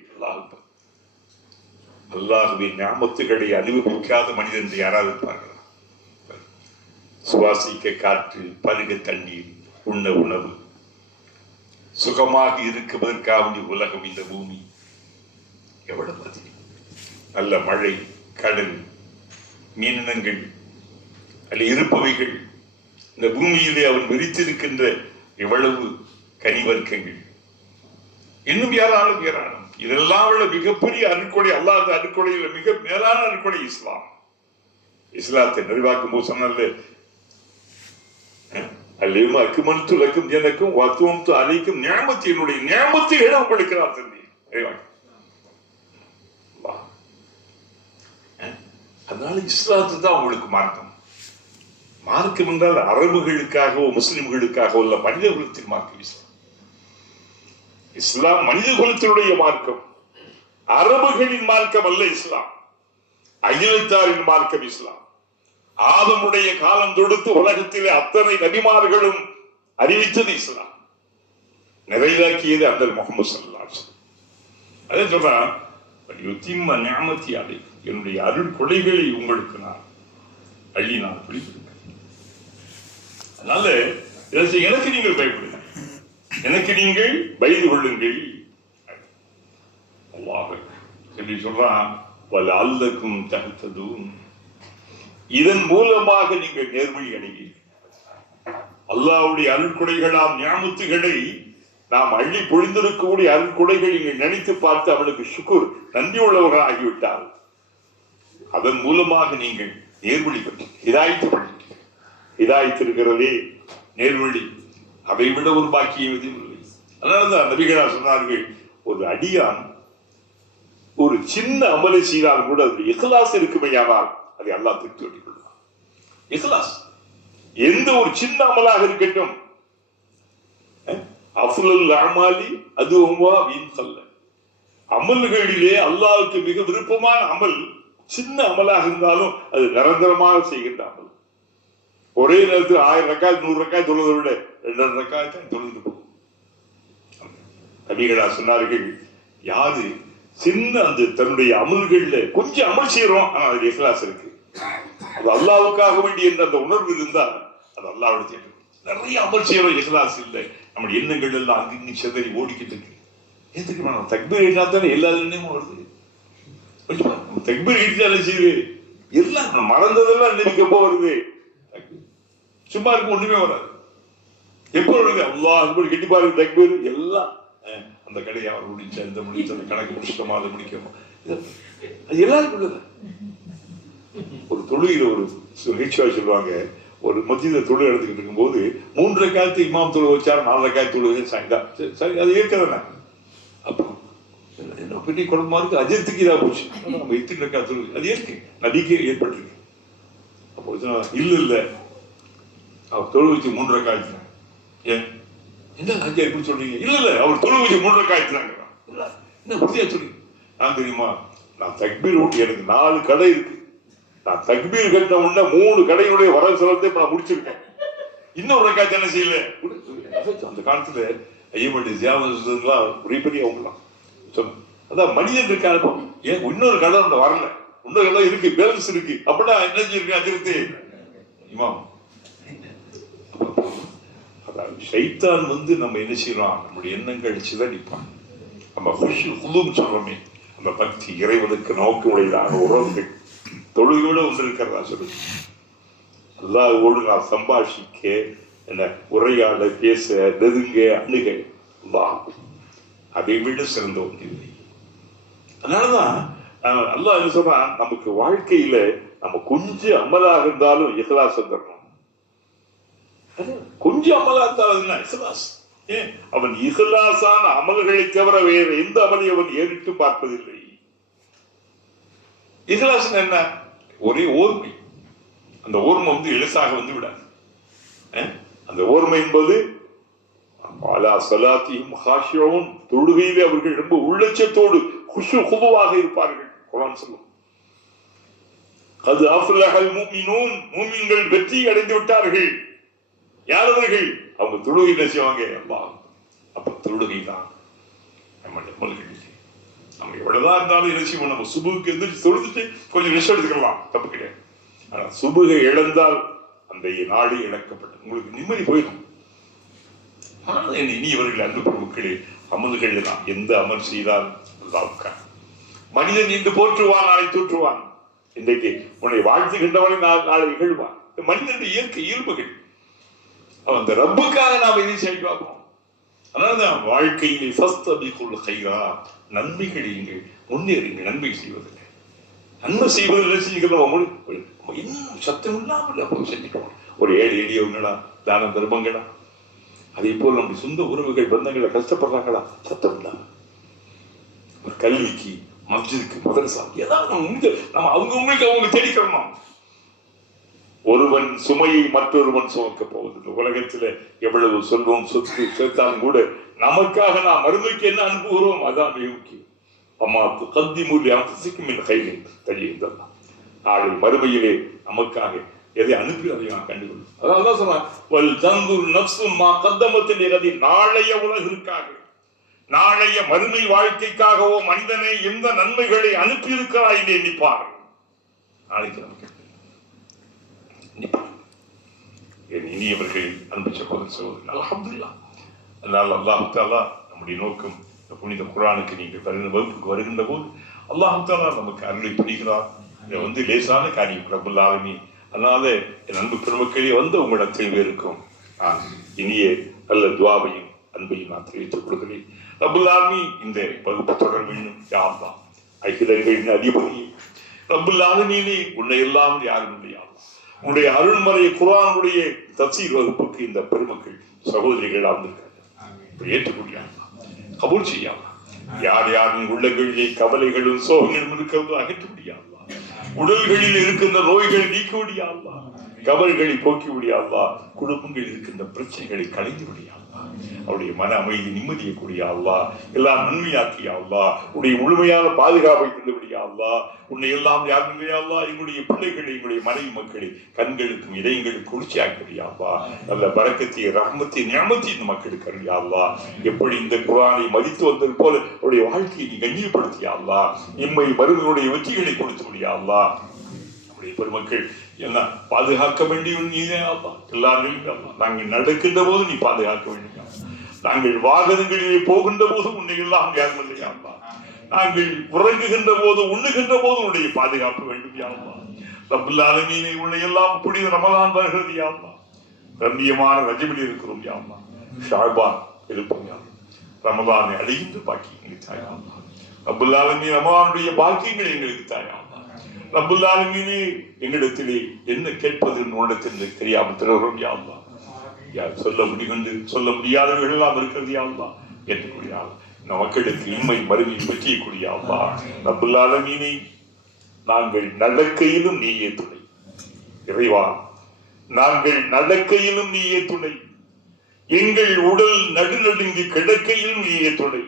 அல்லாஹ்வின் நியாமத்துகளை அனுபவிக்காத மனிதன் யாராவது இருப்பார்களா? சுவாசிக்க காற்று, பருக தண்ணீர், உண்ண உணவு, சுகமாக இருக்குவதற்காக உலகம், இந்த பூமி எவ்வளவு மதி, நல்ல மழை, கடல், மீனினங்கள், அதில் இருப்பவைகள், இந்த பூமியிலே அவன் விரித்திருக்கின்ற எவ்வளவு கனிவர்க்கங்கள், இன்னும் ஏராளம் ஏராளம். இதெல்லாம் விட மிகப்பெரிய அருட்கொடை, அல்லாத அருட்கொடையில் மிக மேலான அருட்கொடை இஸ்லாம். இஸ்லாத்தை நிறைவாக்கும் போது சொன்ன அல்லேமா அக்குமன்து லக்கும் எனக்கும் வத்துவம்து அலைக்கும் நியாமத்தை, என்னுடைய நியாமத்தை இடம் கொடுக்கிறார் தந்தி. அதனால இஸ்லாத்து தான் உங்களுக்கு மார்க்கம். மார்க்கம் என்றால் அரபுகளுக்காகவோ முஸ்லிம்களுக்காகவோ உள்ள மனித குலத்தின் மார்க்கம் இஸ்லாம். இஸ்லாம் மனித குலத்தினுடைய மார்க்கம், அரபுகளின் மார்க்கம் அல்ல இஸ்லாம். அகிலத்தாரின் மார்க்கம் இஸ்லாம். ஆதமுடைய காலம் தொடுத்து உலகத்திலே அத்தனை நபிமார்களும் அறிவித்தது இஸ்லாம், நிறைவாக்கியது அந்த முஹம்மது ஸல்லல்லாஹு அலைஹி வஸல்லம். அதே சொல்றா, யுத்திம்ம நிஅமத்தி அலைக்கும், என்னுடைய அருள் கொடைகளை உங்களுக்கு நான் அள்ளி நான் பிடித்திருக்கேன். அதனால எனக்கு நீங்கள் பயப்படுங்க, எனக்கு நீங்கள் பயந்து கொள்ளுங்கள். அல்லாஹ் சொல்லி சொல்றான், வலஅல்லக்கும் தஹ்ததூன், இதன் மூலமாக நீங்கள் நேர்வழி அடைவீர்கள். அல்லாஹ்வுடைய அருட்கொடைகளாம் நியாமத்துகளை நாம் அள்ளி பொழிந்திருக்கக்கூடிய அருட்கொடைகள் நீங்கள் நினைத்து பார்த்து அவனுக்கு ஷுக்குர், நன்றி உள்ளவர்கள் ஆகிவிட்டார். அதன் மூலமாக நீங்கள் நேர்வழி பெற்று ஹிதாயத்து பண்ணிட்டீர்கள். ஹிதாயத்து இருக்கிறதே நேர்வழி, அதை விட ஒரு பாக்கியம் எதுவும் இல்லை. அதனாலதான் நபிகளா சொன்னார்கள், ஒரு அடியான் ஒரு சின்ன அமலை செய்தால் கூட அது இஹ்லாஸ் இருக்குமையானால் அதை அல்லாஹ் திருப்தி பண்ணிக் கொள்வான். இஹ்லாஸ் எந்த ஒரு சின்ன அமலாக இருக்கட்டும், அஃலல் அமாலி அதுவா வீண் சல்ல, அமல்களிலே அல்லாஹ்வுக்கு மிக விருப்பமான அமல் சின்ன அமலாக இருந்தாலும் அது நிரந்தரமாக செய்கின்ற அமல். ஒரே நேரத்தில் 1000 ரக்காத் 100 ரக்காத் தொழுதை விட 2 ரக்காத் தொழுது போகும். நபிகளா சொன்னார்கள், யாரு சின்ன அந்த தன்னுடைய அமல்கள்ல கொஞ்சம் அமல் செய்யறோம், ஆனா அது இஹ்லாஸ் இருக்கு, அது அல்லாஹ்வுக்காக வேண்டிய அந்த உணர்வு இருந்தா அது அல்லாஹ்வுடைய. நிறைய அமல் செய்யறோம், இஹ்லாஸ் இல்லை, நம்முடைய எண்ணங்கள் எல்லாம் அங்கிருந்து சிதறி ஓடிக்கிட்டு இருக்கு. எதுக்கு நம்ம தக்பீர் இட்டா தானே எல்லா எண்ணமும் வருது. தக்பீர் இட்டாலே செய்யுது, எல்லாம் மறந்ததெல்லாம் நினைக்கப்போ வருது. சும்மா இருக்கும் ஒண்ணுமே வராது. எப்போ வருது அல்லாஹ் அக்பர் கெட்டி பாருங்க, தக்பீர் எல்லாம் அந்த கடையை அவர் முடிச்ச, இந்த முடிச்ச, அந்த கணக்கு முடிச்சிட்டோமா, அதை முடிக்கமா, அது எல்லாருக்கும் உள்ளது. ஒரு தொழுகையில ஒரு நிகழ்ச்சியா சொல்லுவாங்க, ஒரு மத்தியில தொழில் எடுத்துக்கிட்டு இருக்கும்போது 3 ரக்காத்து இமாம் தொழு வச்சார், 4 ரக்காத்து தொழுகை சாய்ந்தா சரி, அது ஏற்கதானே. அப்போ என்ன பெரிய குழம்பமா இருக்கு, அஜத்துக்கு இதா போச்சு, நம்ம இத்தனை ரக்காத்து தொழுகை அது ஏற்க நபிக்கு ஏற்பட்டிருக்கு. அப்போ இல்ல அவர் தொழு வச்சு 3 ரக்காத்து, ஏன் என்ன அஞ்சா எப்படி சொல்றீங்க? இல்ல அவர் தொழு வச்சு 3 ரக்காத்துறாங்க. என்ன உறுதியா சொல்றீங்க? நான் தெரியுமா, நான் தக்பீர் ஓட்டி எனக்கு 4 கடை இருக்கு, நான் தக்பீர் கட்டின உடனே 3 கடையினுடைய வரவு செலவத்தை நான் முடிச்சிருக்கேன், இன்னொரு ரக்காத்து என்ன செய்யல. அந்த காலத்துல ஐயமட்டி ஜியாமலாம் ஒரே பெரிய அவங்கலாம் சொன்ன, அதான் மனிதன் இருக்காங்க, ஏன் இன்னொரு கடை வரல, இன்னொரு கடை இருக்கு, பேலன்ஸ் இருக்கு, அப்படின்னா என்ன செய்யிருக்கு அதிர்த்து இமாம். ஷைத்தான் நம்ம என்ன செய்யறோம், நம்முடைய எண்ணங்கள் சிதறிப்பான். நம்ம ஹுதும் சொல்றோமே, அந்த பக்தி இறைவனுக்கு நோக்கு உடையதான உறவுகள் தொழுகையோட ஒன்று இருக்கிறதா சொல்லுங்க. அல்லாஹ்வோடு நான் சம்பாஷிக்க, என்ன உரையாட, பேச, நெருங்க, அணுக, அதை விட சிறந்த ஒன்று இல்லை. அதனாலதான் அல்லாஹ் என்ன சொல்றான், நமக்கு வாழ்க்கையில நம்ம கொஞ்சம் அமலாக இருந்தாலும் இஹ்லாஸ் வந்துடணும். கொஞ்சம் அமலா இருந்தாலும் இஹ்லாஸ். ஏன் அவன் இஹ்லாஸான அமல்களை தவிர வேற எந்த அமலை அவன் ஏறிட்டு பார்ப்பதில்லை. இஹ்லாஸ் என்ன, ஒரே ஓர்மை. அந்த ஓர்மை இலசாக விடாது. அந்த ஓர்மை என்பது தொழுகையிலே அவர்கள் ரொம்ப உள்ளட்சத்தோடு குதுவாக இருப்பார்கள். குர்ஆன் சொல்லும் அது அஃப்லஹல் முஃமினூன், மூமின்கள் வெற்றி அடைந்து விட்டார்கள். யார் அவர்கள்? அவங்க தொழுகை என்ன செய்வாங்க? அல்லாஹ். அப்ப தொழுகை தான் நம்மளுடைய முதல்கள். நம்ம எவ்வளவுதான் இருந்தாலும் என்ன செய்வோம்? நம்ம சுபுக்கு எந்திரிச்சு தொழுதுட்டு கொஞ்சம் ரெஸ்ட் எடுத்துக்கலாம், தப்பு கிடையாது. ஆனா சுபுகை இழந்தால் அந்த நாடு இழக்கப்பட்டது, உங்களுக்கு நிம்மதி போயிடும். இனி இவர்கள் அன்பு பிரமுக்களே, அமல்கள் நாம் எந்த அமல் செய்தால் அல்லாஹ்வுக்காக. மனிதன் இன்று போற்றுவான், நாளை தூற்றுவான். இன்றைக்கு உன்னை வாழ்த்துகின்றவனை நாளை இகழ்வான். மனிதனுடைய இயற்கை இயல்புகள். அவன் அந்த ரப்புக்காக நாம் எதை செய்வாங்க. அதனால்தான் வாழ்க்கையிலே நன்மைகள் நீங்கள் முன்னேறுங்கள். நன்மை செய்வதில்லை, நன்மை செய்வதில்லை இன்னும் சத்தம் இல்லாமல் செஞ்சுக்கணும். ஒரு ஏழை எளியவங்களா, தான தர்மங்களா, அதே போல் நம்முடைய சொந்த உறவுகள் பந்தங்களை கஷ்டப்படுறாங்களா, சத்தம் இல்லாம ஒரு கல்விக்கு, மஸ்ஜிதுக்கு, மதரசா ஏதாவது நம்ம அவங்களுக்கு அவங்க தேடிக்கணும். ஒருவன் சுமையை மற்றொருவன் சுமக்க போவதில்லை. உலகத்துல எவ்வளவு சொல்வோம், சொத்து சேர்த்தாலும் கூட நமக்காக நாம் மறுமைக்கு என்ன அனுப்புகிறோம், அதான் மிக முக்கியம். அம்மா கத்திமூலி அம்சிக்கும் என் கையில் தழியலாம். நாளை மறுமையிலே நமக்காக எதை அனுப்பி அதை நான் கண்டுகொள்ளும். அதான் சொன்னார், நாளைய உலகிற்காக, நாளைய மறுமை வாழ்க்கைக்காகவோ மனிதனை எந்த நன்மைகளை அனுப்பி இருக்கிறாய் என்று எண்ணிப்பார். நாளைக்கு நமக்கு என் இனியவர்கள், அன்பு சகோதர சகோதரர்கள், அல்ஹம்துலில்லாஹ். அதனால் அல்லாஹ் தஆலா நம்முடைய நோக்கம், இந்த புனித குர்ஆனுக்கு நீங்கள் வகுப்புக்கு வருகின்ற போது அல்லாஹ் தஆலா நமக்கு அருளை புரிகிறார். இது லேசான காரியம் ரப்பல் ஆலமீன். அதனால என் அன்பு பெருமக்களே உங்களிடத்தில் இருக்கும் நான் இனிய நல்ல துஆவையும் அன்பையும் நான் தெரிவித்துக் கொள்கிறேன். ரப்பல் ஆலமீன் இந்த வகுப்பு தொடர் வேண்டும். யா அல்லாஹ், அகிலங்களின் அதிபதி ரப்பல் ஆலமீனே, உன்னை எல்லாம் யாரும் இல்லையா, உன்னுடைய அருள்மறை குர்ஆனுடைய தஃசீர் வகுப்புக்கு இந்த பெருமக்கள் சகோதரிகள் ஆழ்ந்திருக்காங்க. ஏற்றுக்கொள்ளாங்க, கபூல் செய்யாம, யார் யாரின் உள்ளங்களிலே கவலைகளும் சோகங்களும் இருக்கிறதோ அகற்ற முடியாது. உடல்களில் இருக்கின்ற நோய்கள் நீக்க முடியாதா, கவலைகளை போக்கி முடியாதா, குடும்பங்களில் இருக்கின்ற பிரச்சனைகளை கலைந்து முடியாதா, அவருடைய மன அமைதி நிம்மதியை கூடியாதா, எல்லாம் நன்மையாக்கியாதா, உன்னுடைய முழுமையான பாதுகாப்பை தந்து விடியாதா, உன்னை எல்லாம் யாரும் இல்லையாதா, எங்களுடைய பிள்ளைகளை, எங்களுடைய மனைவி மக்களை கண்களுக்கும் இதயங்களுக்கும் குளிர்ச்சியாக்க முடியாதா, நல்ல பரக்கத்தை ரஹ்மத்தை நியமத்தை இந்த மக்களுக்கு அறியாதா, எப்படி இந்த குர்ஆனை மதித்து வந்தது போல அவருடைய வாழ்க்கையை நீ கண்ணியப்படுத்தியாதா, இம்மை மருதனுடைய வெற்றிகளை கொடுத்து முடியாதா. நம்முடைய பெருமக்கள் என்ன பாதுகாக்க வேண்டியவன் நீதே ஆவா. எல்லாரும் நாங்கள் நடக்கின்ற போது நீ பாதுகாக்க வேண்டிய, நாங்கள் வாகனங்களிலே போகின்ற போது உன்னை எல்லாம் யாரும் இல்லையாவா, நாங்கள் உறங்குகின்ற போது உண்ணுகின்ற போது உன்னுடைய பாதுகாப்பு வேண்டும் யாவா. ரப்பல் ஆலமீனை உன்னை எல்லாம் புனித ரமலான் வருகிறது யாவா, கண்ணியமான ரஜபில் இருக்கிறோம் யாவா, ஷாபான் இருப்போம் யாவா, ரமலானை அடைகின்ற பாக்கியங்களை தாயாவா. ரப்பல் ஆலமீன் ரமலானுடைய பாக்கியங்களை எங்களுக்கு தாயாவா. ரப்பல் ஆலமீனே, எங்களிடத்திலே என்ன கேட்பது உன்னிடத்தில் தெரியாமல் திறகிறோம் யா அல்லாஹ். யார் சொல்ல முடியாதவர்கள் எல்லாம் இருக்கிறது யா அல்லாஹ். ஏற்றுக்கூடிய இந்த மக்களுக்கு இம்மை மறுமை பற்றியக்கூடிய அல்லாஹ். ரப்பல் ஆலமீனே, நாங்கள் நடக்கையிலும் நீயே துணை. இறைவா, நாங்கள் நடக்கையிலும் நீயே துணை, எங்கள் உடல் நடுநடுங்கி கிடக்கையிலும் நீயே துணை,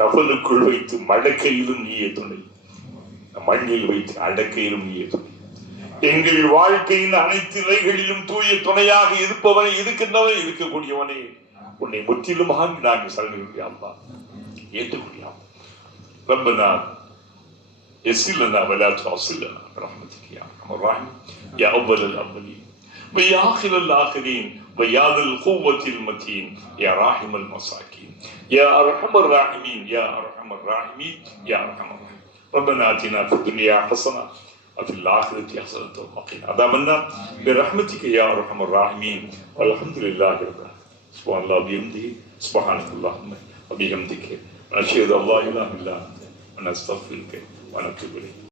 கப்பலுக்குள் வைத்து மடக்கையிலும் நீயே துணை, மண்ணில் வைத்து அடக்கையிலும் நீயே துணை, எங்கள் வாழ்க்கையின் அனைத்து நிலைகளிலும் தூய துணையாக இருப்பவனை, இருக்கின்றவனை, இருக்கக்கூடியவனே, உன்னை முற்றிலுமாக நாங்கள் சரணடையாமா, ஏற்றுக்கொள்ளாம். ரப்பனா يسر لنا ولا تعسر لنا برحمتك يا ارحم الراحمين يا اول الاولين ويا اخر الاخرين ويا ذا القوه المتين يا راحم المساكين يا ارحم الراحمين يا ارحم الراحمين يا ارحم الراحمين. ربنا آتنا في الدنيا حسنة وفي الآخرة حسنة وقنا عذاب النار برحمتك يا أرحم الراحمين. والحمد لله رب العالمين. سبحان الله وبحمده سبحانك اللهم وبحمدك نشهد أن لا إله إلا أنت ونستغفرك ونتوب إليك.